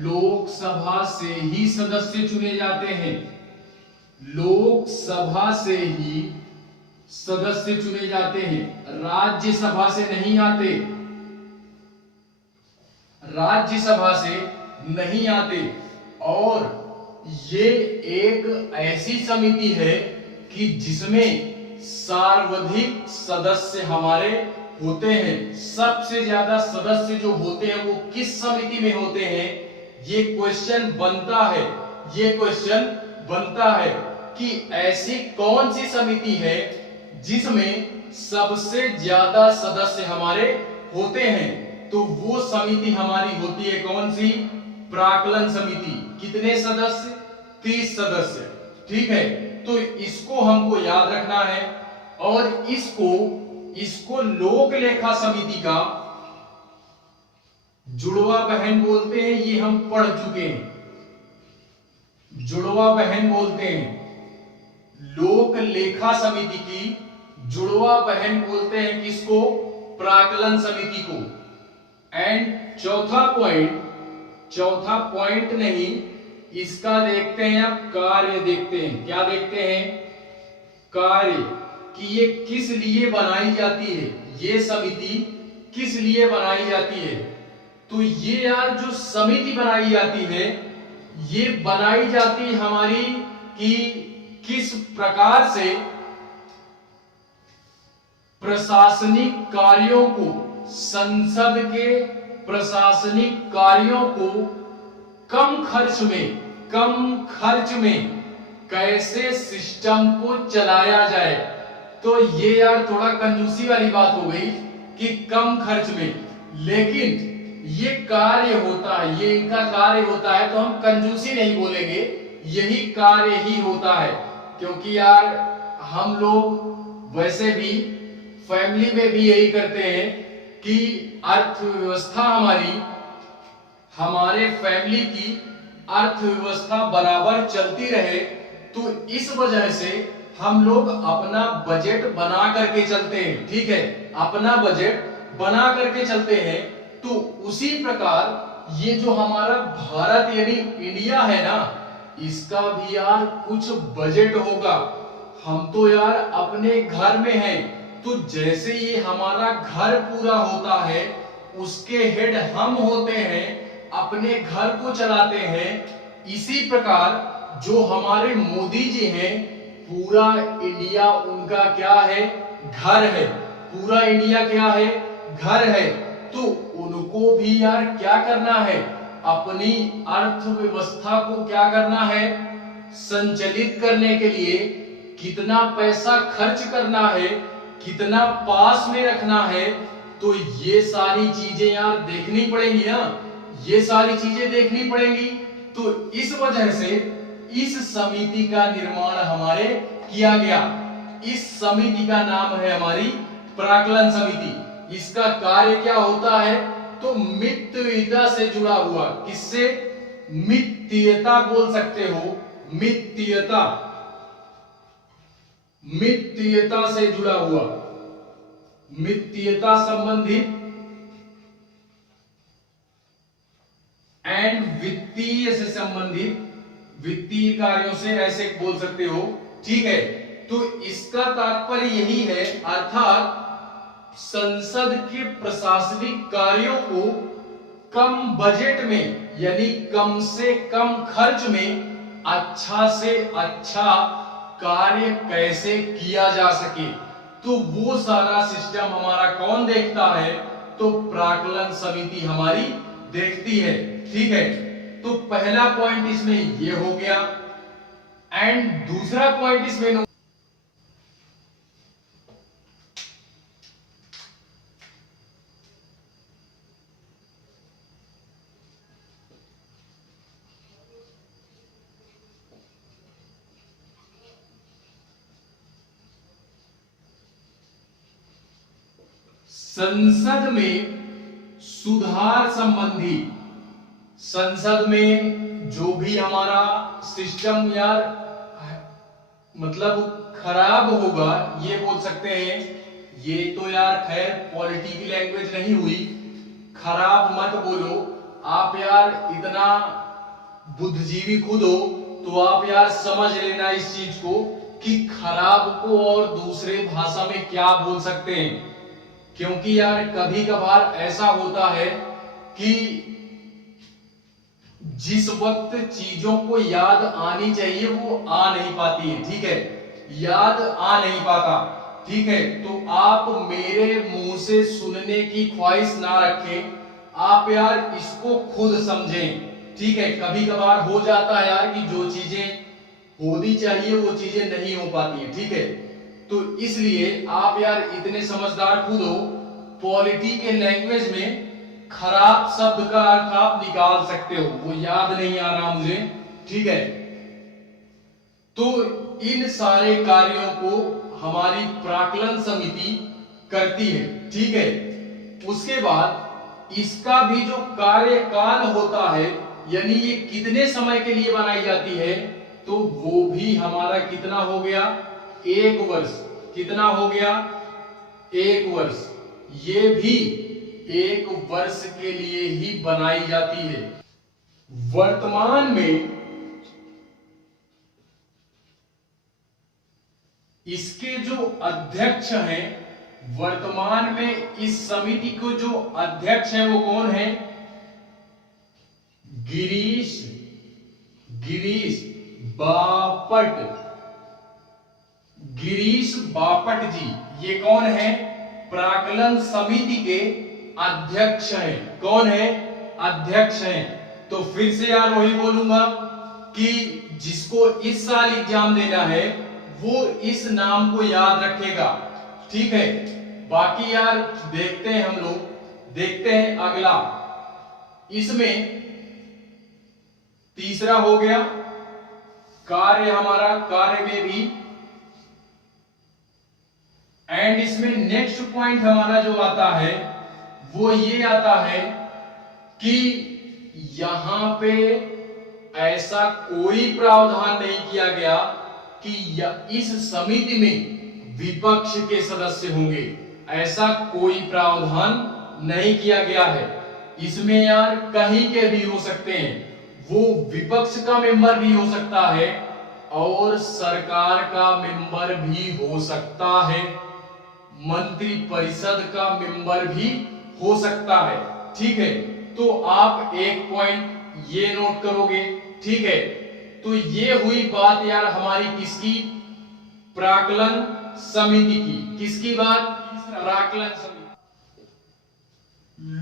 लोकसभा से ही सदस्य चुने जाते हैं। लोकसभा से ही सदस्य चुने जाते हैं, राज्यसभा से नहीं आते। राज्यसभा से नहीं आते। और ये एक ऐसी समिति है कि जिसमें सर्वाधिक सदस्य हमारे होते हैं। सबसे ज्यादा सदस्य जो होते हैं वो किस समिति में होते हैं, ये क्वेश्चन बनता है। ये क्वेश्चन बनता है कि ऐसी कौन सी समिति है जिसमें सबसे ज्यादा सदस्य हमारे होते हैं। तो वो समिति हमारी होती है कौन सी, प्राक्कलन समिति। कितने सदस्य, 30 सदस्य। ठीक है, तो इसको हमको याद रखना है। और इसको लोक लेखा समिति का जुड़वा बहन बोलते हैं। ये हम पढ़ चुके हैं, जुड़वा बहन बोलते हैं। लोक लेखा समिति की जुड़वा बहन बोलते हैं किसको, प्राक्कलन समिति को। एंड चौथा पॉइंट नहीं, इसका देखते हैं अब, कार्य देखते हैं। क्या देखते हैं, कार्य, कि ये किस लिए बनाई जाती है, ये समिति किस लिए बनाई जाती है। तो ये यार जो समिति बनाई जाती है, ये बनाई जाती है हमारी कि किस प्रकार से प्रशासनिक कार्यों को, संसद के प्रशासनिक कार्यों को कम खर्च में कैसे सिस्टम को चलाया जाए। तो ये यार थोड़ा कंजूसी वाली बात हो गई कि कम खर्च में, लेकिन ये कार्य होता है, ये इनका कार्य होता है, तो हम कंजूसी नहीं बोलेंगे, यही कार्य ही होता है। क्योंकि यार हम लोग वैसे भी फैमिली में भी यही करते हैं कि अर्थव्यवस्था हमारे फैमिली की अर्थव्यवस्था बराबर चलती रहे। तो इस वजह से हम लोग अपना बजट बना करके चलते हैं। ठीक है, अपना बजट बना करके चलते हैं। तो उसी प्रकार ये जो हमारा भारत यानी इंडिया है ना, इसका भी यार कुछ बजट होगा। हम तो यार अपने घर में हैं, तो जैसे ये हमारा घर पूरा होता है उसके हेड हम होते हैं, अपने घर को चलाते हैं। इसी प्रकार जो हमारे मोदी जी हैं, पूरा इंडिया उनका क्या है, घर है। पूरा इंडिया क्या है, घर है। तो उनको भी यार क्या करना है, अपनी अर्थव्यवस्था को क्या करना है, संचालित करने के लिए कितना पैसा खर्च करना है, कितना पास में रखना है। तो ये सारी चीजें यार देखनी पड़ेंगी ना, ये सारी चीजें देखनी पड़ेंगी। तो इस वजह से इस समिति का निर्माण हमारे किया गया। इस समिति का नाम है हमारी प्राक्कलन समिति। इसका कार्य क्या होता है, तो मितव्ययिता से जुड़ा हुआ। किससे, मितव्ययिता बोल सकते हो, मितव्ययिता, मितव्ययिता से जुड़ा हुआ, मितव्ययिता संबंधित एंड वित्तीय से संबंधित, वित्तीय कार्यों से ऐसे बोल सकते हो। ठीक है, तो इसका तात्पर्य यही है, अर्थात संसद के प्रशासनिक कार्यों को कम बजट में, यानी कम से कम खर्च में अच्छा से अच्छा कार्य कैसे किया जा सके, तो वो सारा सिस्टम हमारा कौन देखता है, तो प्राक्कलन समिति हमारी देखती है। ठीक है, तो पहला पॉइंट इसमें ये हो गया। एंड दूसरा पॉइंट इसमें संसद में सुधार संबंधी, संसद में जो भी हमारा सिस्टम यार मतलब खराब होगा, ये बोल सकते हैं। ये तो यार खैर पॉलिटी की लैंग्वेज नहीं हुई, खराब मत बोलो आप यार, इतना बुद्धिजीवी खुद हो तो आप यार समझ लेना इस चीज को कि खराब को और दूसरे भाषा में क्या बोल सकते हैं। क्योंकि यार कभी कभार ऐसा होता है कि जिस वक्त चीजों को याद आनी चाहिए वो आ नहीं पाती है। ठीक है, याद आ नहीं पाता। ठीक है, तो आप मेरे मुंह से सुनने की ख्वाहिश ना रखें, आप यार इसको खुद समझें। ठीक है, कभी कभार हो जाता है यार कि जो चीजें होनी चाहिए वो चीजें नहीं हो पाती है। ठीक है, तो इसलिए आप यार इतने समझदार खुद हो, पॉलिटी के लैंग्वेज में खराब शब्द का अर्थ आप निकाल सकते हो, वो याद नहीं आ रहा मुझे। ठीक है, तो इन सारे कार्यों को हमारी प्राक्कलन समिति करती है। ठीक है, उसके बाद इसका भी जो कार्यकाल होता है, यानी ये कितने समय के लिए बनाई जाती है, तो वो भी हमारा कितना हो गया, 1 वर्ष। कितना हो गया, 1 वर्ष। ये भी 1 वर्ष के लिए ही बनाई जाती है। वर्तमान में इसके जो अध्यक्ष हैं, वर्तमान में इस समिति को जो अध्यक्ष हैं वो कौन है, गिरीश बापट, गिरीश बापट जी। ये कौन है, प्राक्कलन समिति के अध्यक्ष हैं। कौन है, अध्यक्ष हैं। तो फिर से यार वही बोलूंगा कि जिसको इस साल एग्जाम देना है वो इस नाम को याद रखेगा। ठीक है, बाकी यार देखते हैं, हम लोग देखते हैं अगला। इसमें तीसरा हो गया कार्य, हमारा कार्य में भी। एंड इसमें नेक्स्ट पॉइंट हमारा जो आता है वो ये आता है कि यहां पे ऐसा कोई प्रावधान नहीं किया गया कि इस समिति में विपक्ष के सदस्य होंगे, ऐसा कोई प्रावधान नहीं किया गया है। इसमें यार कहीं के भी हो सकते हैं, वो विपक्ष का मेंबर भी हो सकता है और सरकार का मेंबर भी हो सकता है, मंत्री परिषद का मेंबर भी हो सकता है। ठीक है, तो आप एक पॉइंट ये नोट करोगे। ठीक है, तो ये हुई बात यार हमारी किसकी, प्राक्कलन समिति की। किसकी बात, प्राक्कलन समिति।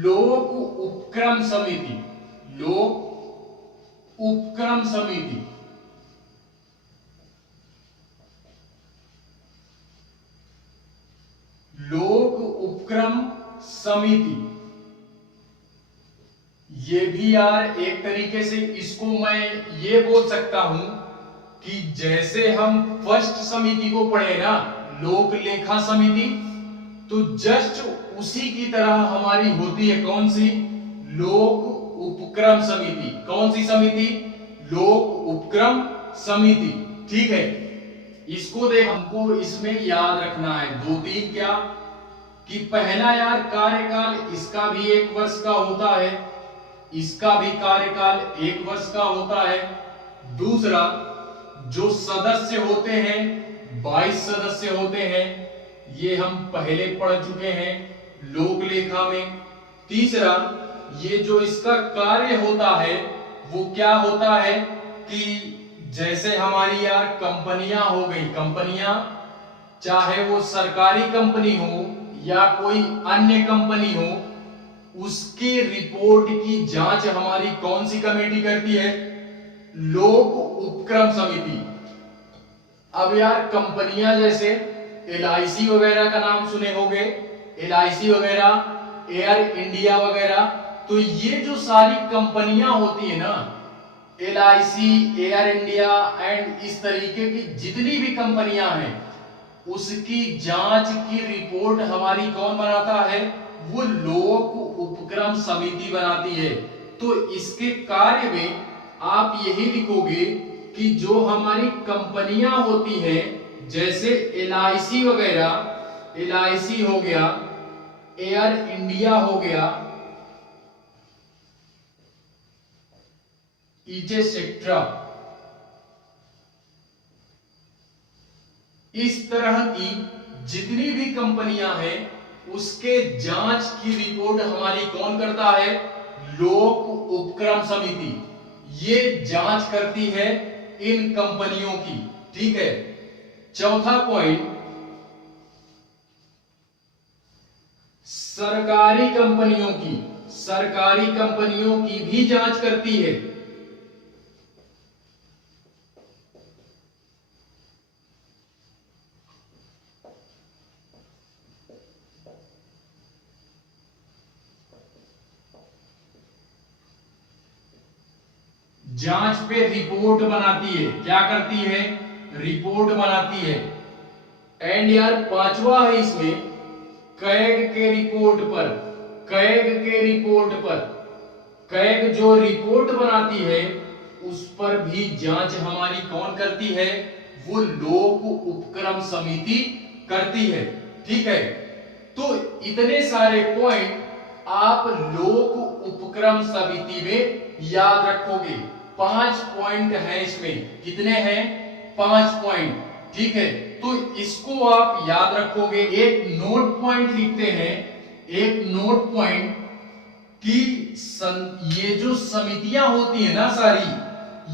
लोक उपक्रम समिति, लोक उपक्रम समिति, लोक उपक्रम समिति, ये भी यार एक तरीके से इसको मैं ये बोल सकता हूं कि जैसे हम फर्स्ट समिति को पढ़े ना, लोक लेखा समिति, तो जस्ट उसी की तरह हमारी होती है कौन सी, लोक उपक्रम समिति। कौन सी समिति, लोक उपक्रम समिति। ठीक है, इसको देख, हमको इसमें याद रखना है दो तीन क्या, कि पहला यार कार्यकाल इसका भी 1 वर्ष का होता है, इसका भी कार्यकाल 1 वर्ष का होता है। दूसरा, जो सदस्य होते हैं 22 सदस्य होते हैं, ये हम पहले पढ़ चुके हैं लोक लेखा में। तीसरा, ये जो इसका कार्य होता है वो क्या होता है कि जैसे हमारी यार कंपनियां हो गई, कंपनियां चाहे वो सरकारी कंपनी हो या कोई अन्य कंपनी हो, उसकी रिपोर्ट की जांच हमारी कौन सी कमेटी करती है, लोक उपक्रम समिति। अब यार कंपनियां जैसे LIC वगैरह का नाम सुने होंगे, LIC वगैरह, एयर इंडिया वगैरह, तो ये जो सारी कंपनियां होती है ना, LIC, एयर इंडिया एंड इस तरीके की जितनी भी कंपनियां हैं, उसकी जांच की रिपोर्ट हमारी कौन बनाता है, वो लोक उपक्रम समिति बनाती है। तो इसके कार्य में आप यही लिखोगे कि जो हमारी कंपनियां होती है जैसे LIC वगैरह, LIC हो गया, एयर इंडिया हो गया, इटेसेट्रा, इस तरह की जितनी भी कंपनियां हैं उसके जांच की रिपोर्ट हमारी कौन करता है, लोक उपक्रम समिति। ये जांच करती है इन कंपनियों की। ठीक है, चौथा पॉइंट, सरकारी कंपनियों की, सरकारी कंपनियों की भी जांच करती है। जांच पे रिपोर्ट बनाती है, क्या करती है, रिपोर्ट बनाती है। एंड यार पांचवा है इसमें, कैग के रिपोर्ट पर, कैग के रिपोर्ट पर, कैग जो रिपोर्ट बनाती है उस पर भी जांच हमारी कौन करती है, वो लोक उपक्रम समिति करती है। ठीक है, तो इतने सारे पॉइंट आप लोक उपक्रम समिति में याद रखोगे। 5 पॉइंट है इसमें, कितने हैं, 5 पॉइंट। ठीक है, तो इसको आप याद रखोगे। एक नोट पॉइंट लिखते हैं, एक नोट पॉइंट कि ये जो समितियां होती है ना सारी,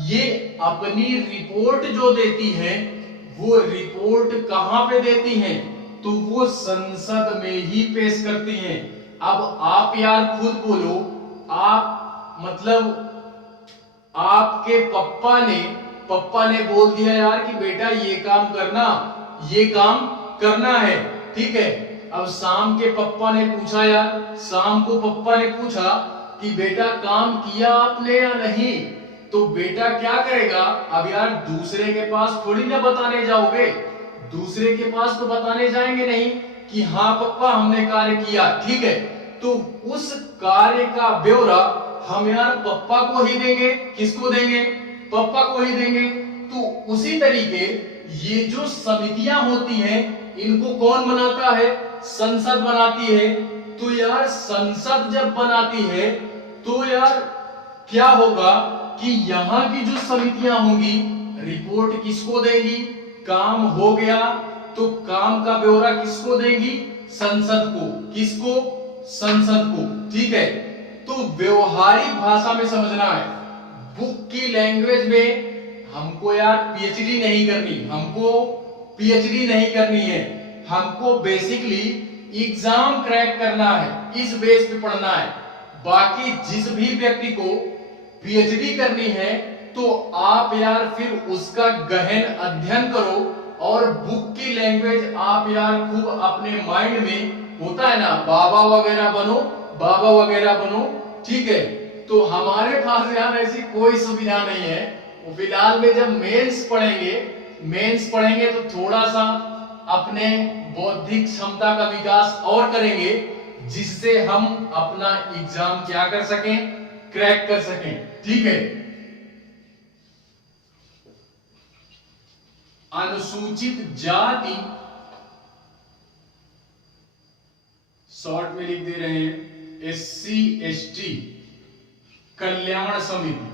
ये अपनी रिपोर्ट जो देती हैं वो रिपोर्ट कहां पे देती हैं, तो वो संसद में ही पेश करती हैं। अब आप यार खुद बोलो, आप मतलब आपके पप्पा ने बोल दिया यार कि बेटा ये काम करना, ये काम करना है। ठीक है, अब शाम के पप्पा ने पूछा यार, शाम को पप्पा ने पूछा कि बेटा काम किया आपने या नहीं, तो बेटा क्या करेगा, अब यार दूसरे के पास थोड़ी ना बताने जाओगे, दूसरे के पास तो बताने जाएंगे नहीं कि हाँ पप्पा हमने कार्य किया। ठीक है, तो उस कार्य का ब्यौरा हम यार पप्पा को ही देंगे। किसको देंगे, पप्पा को ही देंगे। तो उसी तरीके ये जो समितियां होती हैं इनको कौन बनाता है, संसद बनाती है। तो यार संसद जब बनाती है तो यार क्या होगा कि यहाँ की जो समितियां होंगी रिपोर्ट किसको देंगी, काम हो गया तो काम का ब्यौरा किसको देगी, संसद को। किसको, संसद को। ठीक है, तो व्यवहारिक भाषा में समझना है। बुक की लैंग्वेज में हमको यार पीएचडी नहीं करनी, हमको पीएचडी नहीं करनी है, हमको बेसिकली एग्जाम क्रैक करना है, इस बेस पे पढ़ना है। बाकी जिस भी व्यक्ति को पीएचडी करनी है तो आप यार फिर उसका गहन अध्ययन करो और बुक की लैंग्वेज आप यार खूब अपने माइंड में, होता है ना बाबा वगैरह बनो, बाबा वगैरह बनो। ठीक है, तो हमारे पास यार ऐसी कोई सुविधा नहीं है। फिलहाल में जब मेंस पढ़ेंगे तो थोड़ा सा अपने बौद्धिक क्षमता का विकास और करेंगे, जिससे हम अपना एग्जाम क्या कर सकें, क्रैक कर सकें। ठीक है, अनुसूचित जाति, शॉर्ट में लिख दे रहे हैं SC ST कल्याण समिति।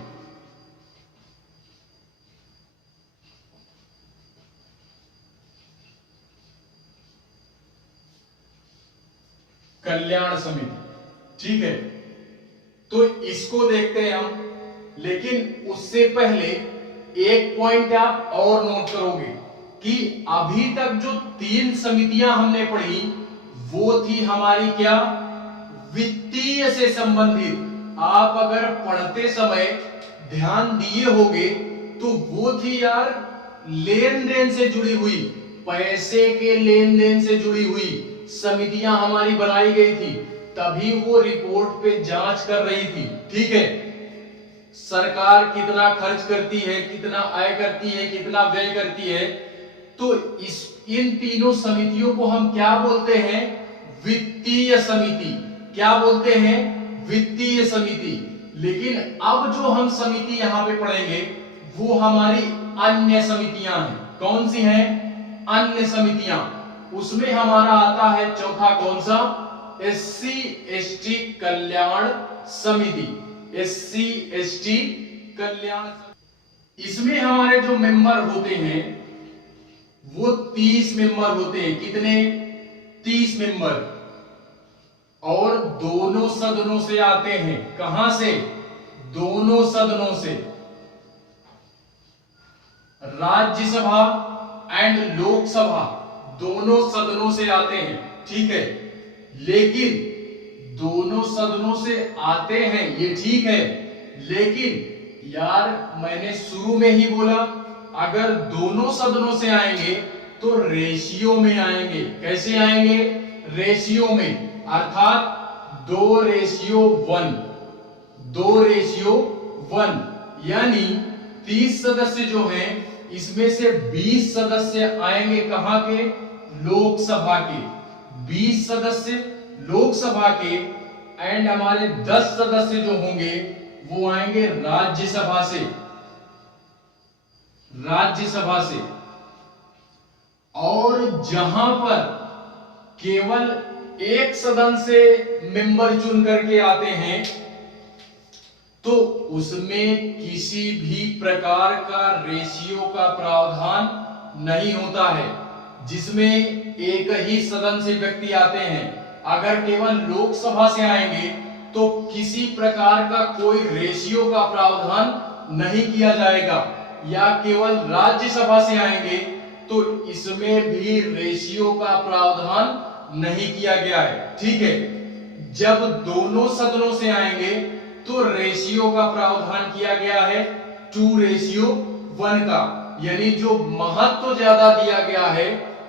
कल्याण समिति, ठीक है, तो इसको देखते हैं हम। लेकिन उससे पहले एक पॉइंट आप और नोट करोगे कि अभी तक जो 3 समितियां हमने पढ़ी वो थी हमारी क्या, वित्तीय से संबंधित। आप अगर पढ़ते समय ध्यान दिए होगे तो वो थी यार लेन देन से जुड़ी हुई, पैसे के लेन देन से जुड़ी हुई समितियां हमारी बनाई गई थी, तभी वो रिपोर्ट पे जांच कर रही थी। ठीक है, सरकार कितना खर्च करती है, कितना आय करती है, कितना व्यय करती है, तो इन तीनों समितियों को हम क्या बोलते हैं, वित्तीय समिति। क्या बोलते हैं, वित्तीय समिति। लेकिन अब जो हम समिति यहां पे पढ़ेंगे वो हमारी अन्य समितियां हैं। कौन सी हैं, अन्य समितियां। उसमें हमारा आता है चौथा कौन सा, SC ST कल्याण समिति। SC ST कल्याण। इसमें हमारे जो मेंबर होते हैं वो 30 मेंबर होते हैं। कितने, 30 मेंबर। और दोनों सदनों से आते हैं। कहां से, दोनों सदनों से, राज्यसभा एंड लोकसभा दोनों सदनों से आते हैं। ठीक है, लेकिन दोनों सदनों से आते हैं ये ठीक है, लेकिन यार मैंने शुरू में ही बोला अगर दोनों सदनों से आएंगे तो रेशियो में आएंगे। कैसे आएंगे, रेशियो में, अर्थात 2:1, 2:1। यानी 30 सदस्य जो हैं इसमें से 20 सदस्य आएंगे कहां के, लोकसभा के, 20 सदस्य लोकसभा के, एंड हमारे 10 सदस्य जो होंगे वो आएंगे राज्यसभा से, राज्यसभा से। और जहां पर केवल एक सदन से मेंबर चुन करके आते हैं तो उसमें किसी भी प्रकार का रेशियो का प्रावधान नहीं होता है, जिसमें एक ही सदन से व्यक्ति आते हैं। अगर केवल लोकसभा से आएंगे तो किसी प्रकार का कोई रेशियो का प्रावधान नहीं किया जाएगा, या केवल राज्यसभा से आएंगे तो इसमें भी रेशियो का प्रावधान नहीं किया गया है। ठीक है, जब दोनों सदनों से आएंगे तो रेशियो का प्रावधान किया गया है 2:1 का, यानी जो महत्व ज्यादा दिया गया है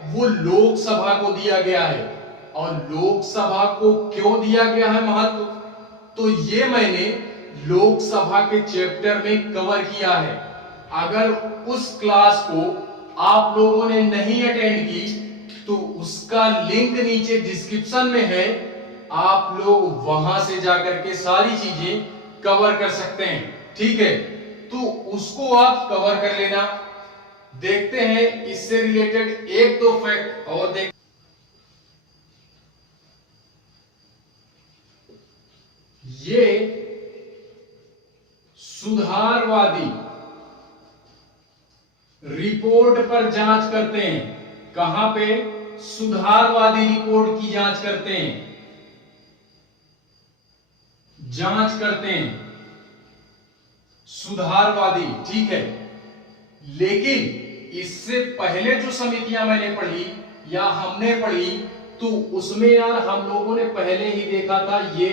वो लोकसभा को दिया गया है। और लोकसभा को क्यों दिया गया है महत्व, तो ये मैंने लोकसभा के चैप्टर में कवर किया है। अगर उस क्लास को आप लोगों ने नहीं अटेंड की तो उसका लिंक नीचे डिस्क्रिप्शन में है, आप लोग वहां से जाकर के सारी चीजें कवर कर सकते हैं। ठीक है, तो उसको आप कवर कर लेना। देखते हैं इससे रिलेटेड एक दो फैक्ट और देख। ये सुधारवादी रिपोर्ट पर जांच करते हैं। कहां पे? सुधारवादी रिपोर्ट की जांच करते हैं, जांच करते हैं सुधारवादी। ठीक है, लेकिन इससे पहले जो समितियां मैंने पढ़ी या हमने पढ़ी, तो उसमें यार हम लोगों ने पहले ही देखा था, ये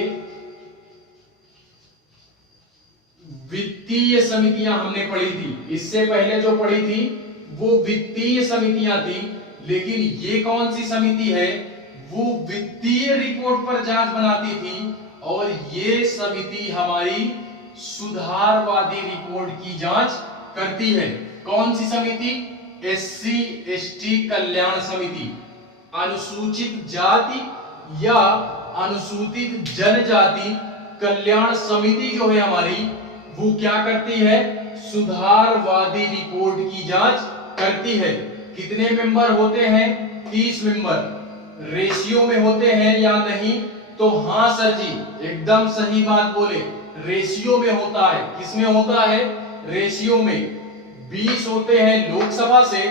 वित्तीय समितियां हमने पढ़ी थी। इससे पहले जो पढ़ी थी वो वित्तीय समितियां थी, लेकिन ये कौन सी समिति है? वो वित्तीय रिपोर्ट पर जांच बनाती थी, और ये समिति हमारी सुधारवादी रिपोर्ट की जांच करती है। कौन सी समिति? एससी एसटी कल्याण समिति। अनुसूचित जाति या अनुसूचित जनजाति कल्याण समिति जो है हमारी, वो क्या करती है? सुधारवादी रिपोर्ट की जांच करती है। कितने मेंबर होते हैं? 30 मेंबर। रेशियो में होते हैं या नहीं? तो हां सर जी, एकदम सही बात बोले, रेशियो में होता है। किसमें होता है? रेशियो में। 20 होते हैं लोकसभा से,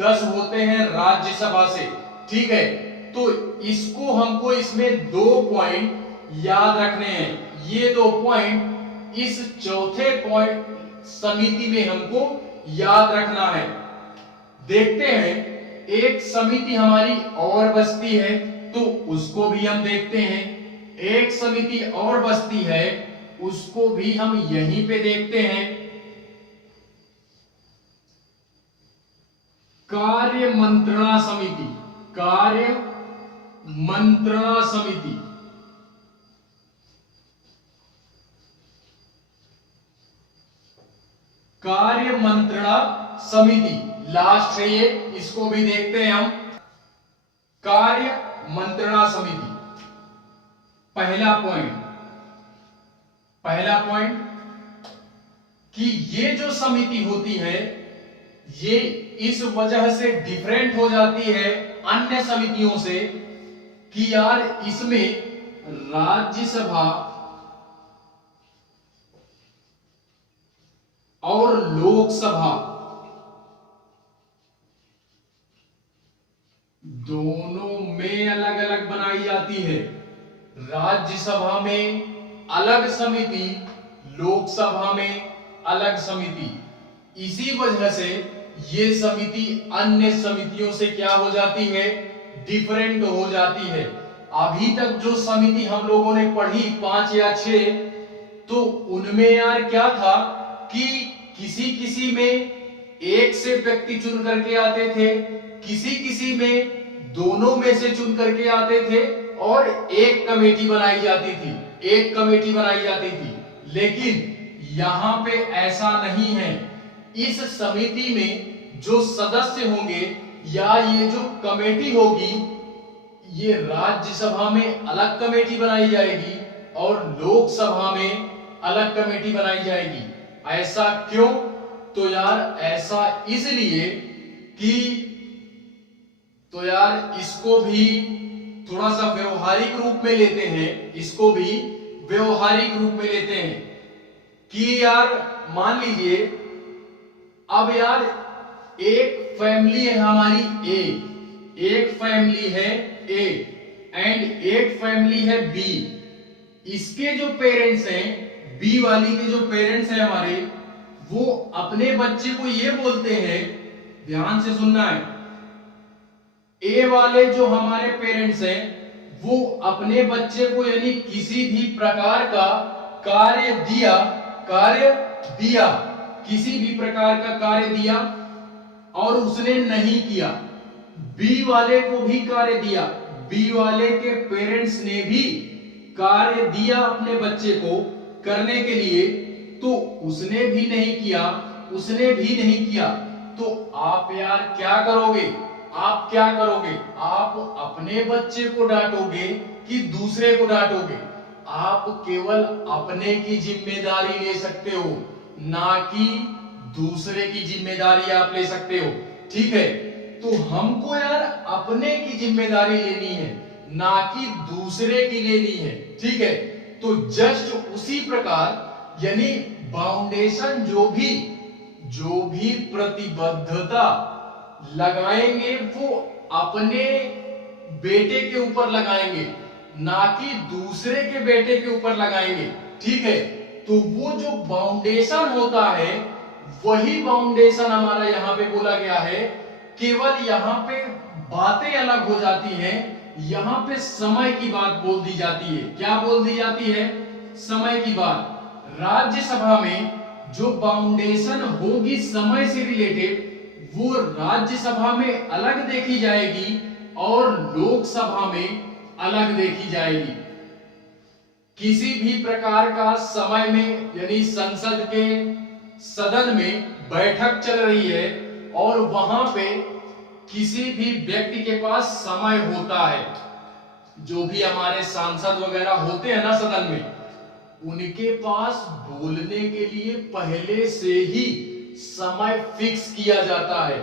10 होते हैं राज्यसभा से। ठीक है, तो इसको हमको इसमें 2 पॉइंट याद रखने हैं। ये 2 पॉइंट इस चौथे पॉइंट समिति में हमको याद रखना है। देखते हैं, एक समिति हमारी और बचती है, तो उसको भी हम देखते हैं। एक समिति और बचती है, उसको भी हम यहीं पे देखते हैं। कार्य मंत्रणा समिति। कार्य मंत्रणा समिति, कार्य मंत्रणा समिति लास्ट है ये, इसको भी देखते हैं हम। कार्य मंत्रणा समिति, पहला पॉइंट कि ये जो समिति होती है, ये इस वजह से डिफरेंट हो जाती है अन्य समितियों से कि यार इसमें राज्यसभा और लोकसभा दोनों में अलग अलग बनाई जाती है। राज्यसभा में अलग समिति, लोकसभा में अलग समिति। इसी वजह से ये समिति अन्य समितियों से क्या हो जाती है? डिफरेंट हो जाती है। अभी तक जो समिति हम लोगों ने पढ़ी 5 या 6, तो उनमें यार क्या था कि किसी किसी में एक से व्यक्ति चुन करके आते थे, किसी किसी में दोनों में से चुन करके आते थे, और एक कमेटी बनाई जाती थी। लेकिन यहां पे ऐसा नहीं है। इस समिति में जो सदस्य होंगे या ये जो कमेटी होगी, ये राज्यसभा में अलग कमेटी बनाई जाएगी और लोकसभा में अलग कमेटी बनाई जाएगी। ऐसा क्यों? तो यार ऐसा इसलिए कि तो यार इसको भी थोड़ा सा व्यवहारिक रूप में लेते हैं, इसको भी व्यवहारिक रूप में लेते हैं कि यार मान लीजिए अब यार एक फैमिली है हमारी ए, एक फैमिली है ए एंड एक फैमिली है बी। इसके जो पेरेंट्स हैं, बी वाली के जो पेरेंट्स हैं हमारे, वो अपने बच्चे को ये बोलते हैं, ध्यान से सुनना है, ए वाले जो हमारे पेरेंट्स हैं वो अपने बच्चे को यानी किसी भी प्रकार का कार्य दिया, किसी भी प्रकार का कार्य दिया और उसने नहीं किया। बी वाले को भी कार्य दिया, बी वाले के पेरेंट्स ने भी कार्य दिया अपने बच्चे को करने के लिए, तो उसने भी नहीं किया, तो आप यार क्या करोगे? आप अपने बच्चे को डांटोगे कि दूसरे को डांटोगे? आप केवल अपने की जिम्मेदारी ले सकते हो, ना कि दूसरे की जिम्मेदारी आप ले सकते हो। ठीक है, तो हमको यार अपने की जिम्मेदारी लेनी है, ना कि दूसरे की लेनी है। ठीक है, तो जस्ट उसी प्रकार यानी बाउंडेशन जो भी प्रतिबद्धता लगाएंगे वो अपने बेटे के ऊपर लगाएंगे, ना कि दूसरे के बेटे के ऊपर लगाएंगे। ठीक है, तो वो जो बाउंडेशन होता है वही बाउंडेशन हमारा यहां पे बोला गया है। केवल यहां पे बातें अलग हो जाती हैं, यहां पे समय की बात बोल दी जाती है। क्या बोल दी जाती है? समय की बात। राज्यसभा में जो बाउंडेशन होगी समय से रिलेटेड वो राज्यसभा में अलग देखी जाएगी और लोकसभा में अलग देखी जाएगी। किसी भी प्रकार का समय में यानी संसद के सदन में बैठक चल रही है और वहां पे किसी भी व्यक्ति के पास समय होता है, जो भी हमारे सांसद वगैरह होते हैं ना सदन में, उनके पास बोलने के लिए पहले से ही समय फिक्स किया जाता है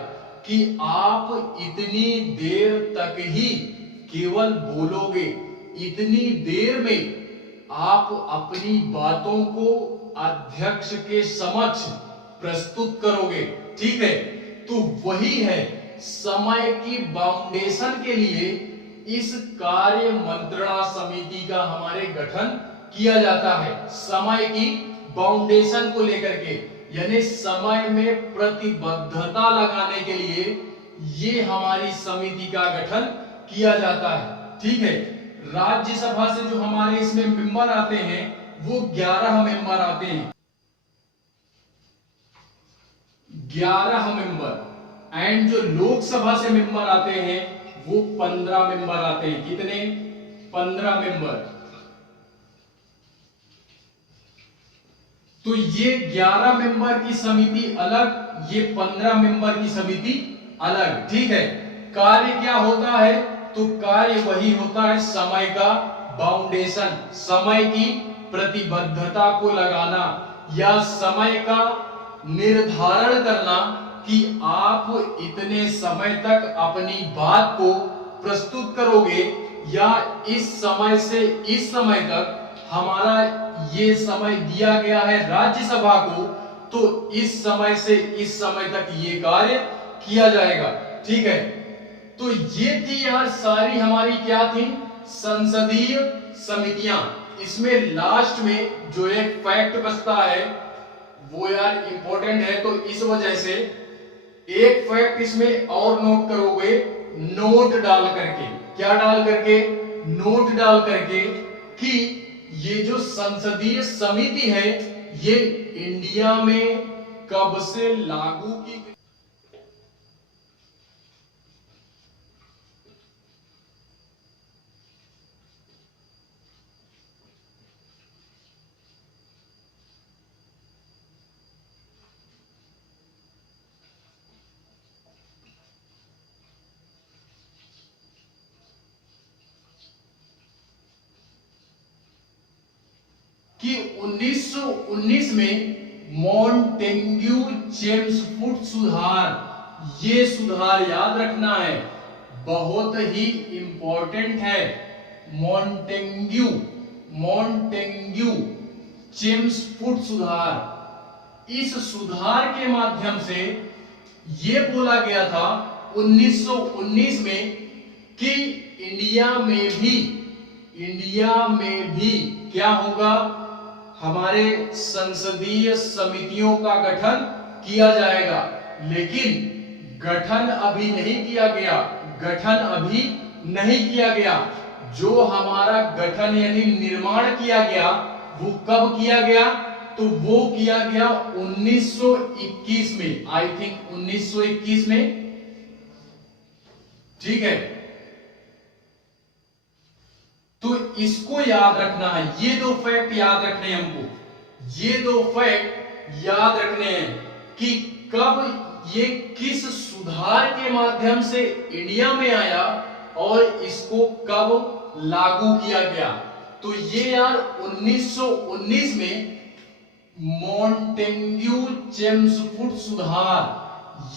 कि आप इतनी देर तक ही केवल बोलोगे, इतनी देर में आप अपनी बातों को अध्यक्ष के समक्ष प्रस्तुत करोगे। ठीक है, तो वही है समय की बाउंडेशन के लिए इस कार्य मंत्रणा समिति का हमारे गठन किया जाता है। समय की बाउंडेशन को लेकर के यानी समय में प्रतिबद्धता लगाने के लिए ये हमारी समिति का गठन किया जाता है। ठीक है, राज्यसभा से जो हमारे इसमें मेंबर आते हैं वो 11 मेंबर आते हैं, 11 मेंबर। एंड जो लोकसभा से मेंबर आते हैं वो 15 मेंबर आते हैं। कितने? 15 मेंबर। तो ये 11 मेंबर की समिति अलग, ये 15 मेंबर की समिति अलग। ठीक है, कार्य क्या होता है? तो कार्य वही होता है समय का बाउंडेशन, समय की प्रतिबद्धता को लगाना या समय का निर्धारण करना कि आप इतने समय तक अपनी बात को प्रस्तुत करोगे या इस समय से इस समय तक हमारा ये समय दिया गया है राज्यसभा को, तो इस समय से इस समय तक ये कार्य किया जाएगा। ठीक है, तो ये थी यार सारी हमारी क्या थी? संसदीय समितियां। इसमें लास्ट में जो एक फैक्ट बचता है वो यार इंपॉर्टेंट है, तो इस वजह से एक फैक्ट इसमें और नोट करोगे, नोट डाल करके। क्या डाल करके? नोट डाल करके कि ये जो संसदीय समिति है ये इंडिया में कब से लागू की गई। कि 1919 में मॉन्टेग्यू चेम्सफोर्ड सुधार, ये सुधार याद रखना है, बहुत ही इंपॉर्टेंट है। मॉन्टेग्यू चेम्सफोर्ड सुधार, इस सुधार के माध्यम से ये बोला गया था 1919 में कि इंडिया में भी क्या होगा? हमारे संसदीय समितियों का गठन किया जाएगा। लेकिन गठन अभी नहीं किया गया। जो हमारा गठन यानी निर्माण किया गया वो कब किया गया? तो वो किया गया 1921 में, आई थिंक 1921 में। ठीक है, तो इसको याद रखना है। ये दो फैक्ट याद रखने हैं हमको, ये दो फैक्ट याद रखने हैं कि कब ये किस सुधार के माध्यम से इंडिया में आया और इसको कब लागू किया गया। तो ये यार 1919 में मॉन्टेग्यू चेम्सफोर्ड सुधार,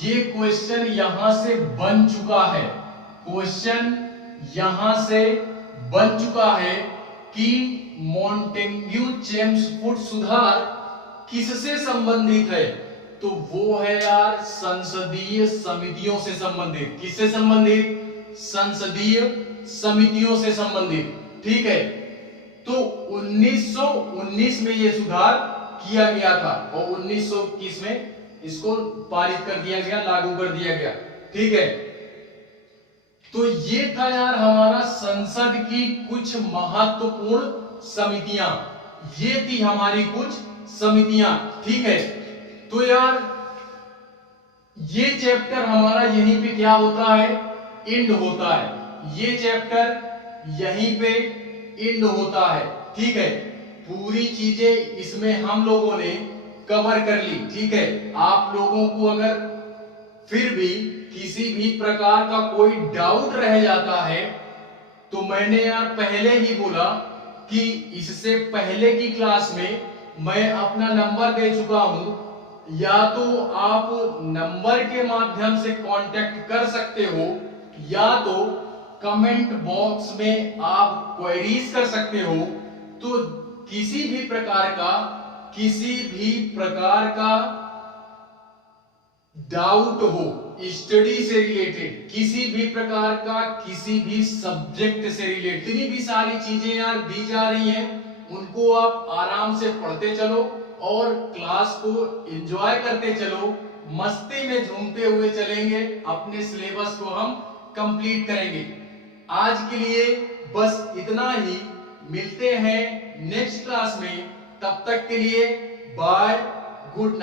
ये क्वेश्चन यहां से बन चुका है। क्वेश्चन यहां से बन चुका है कि मॉन्टेग्यू चेम्सफोर्ड सुधार किससे संबंधित है? तो वो है यार संसदीय समितियों से संबंधित। किससे संबंधित? संसदीय समितियों से संबंधित। ठीक है, तो 1919 में ये सुधार किया गया था और 1921 में इसको पारित कर दिया गया, लागू कर दिया गया। ठीक है, तो ये था यार हमारा संसद की कुछ महत्वपूर्ण समितियां। ये थी हमारी कुछ समितियां। ठीक है, तो यार ये चैप्टर हमारा यहीं पे क्या होता है? एंड होता है। ये चैप्टर यहीं पे एंड होता है। ठीक है, पूरी चीजें इसमें हम लोगों ने कवर कर ली। ठीक है, आप लोगों को अगर फिर भी किसी भी प्रकार का कोई डाउट रह जाता है तो मैंने यार पहले ही बोला कि इससे पहले की क्लास में मैं अपना नंबर दे चुका हूं, या तो आप नंबर के माध्यम से कांटेक्ट कर सकते हो या तो कमेंट बॉक्स में आप क्वेरीज कर सकते हो। तो किसी भी प्रकार का डाउट हो स्टडी से रिलेटेड, किसी भी प्रकार का किसी भी सब्जेक्ट से रिलेटेड, जितनी भी सारी चीजें यार दी जा रही हैं उनको आप आराम से पढ़ते चलो और क्लास को एंजॉय करते चलो, मस्ती में झूमते हुए चलेंगे, अपने सिलेबस को हम कंप्लीट करेंगे। आज के लिए बस इतना ही, मिलते हैं नेक्स्ट क्लास में, तब तक के लिए बाय, गुड नाइट।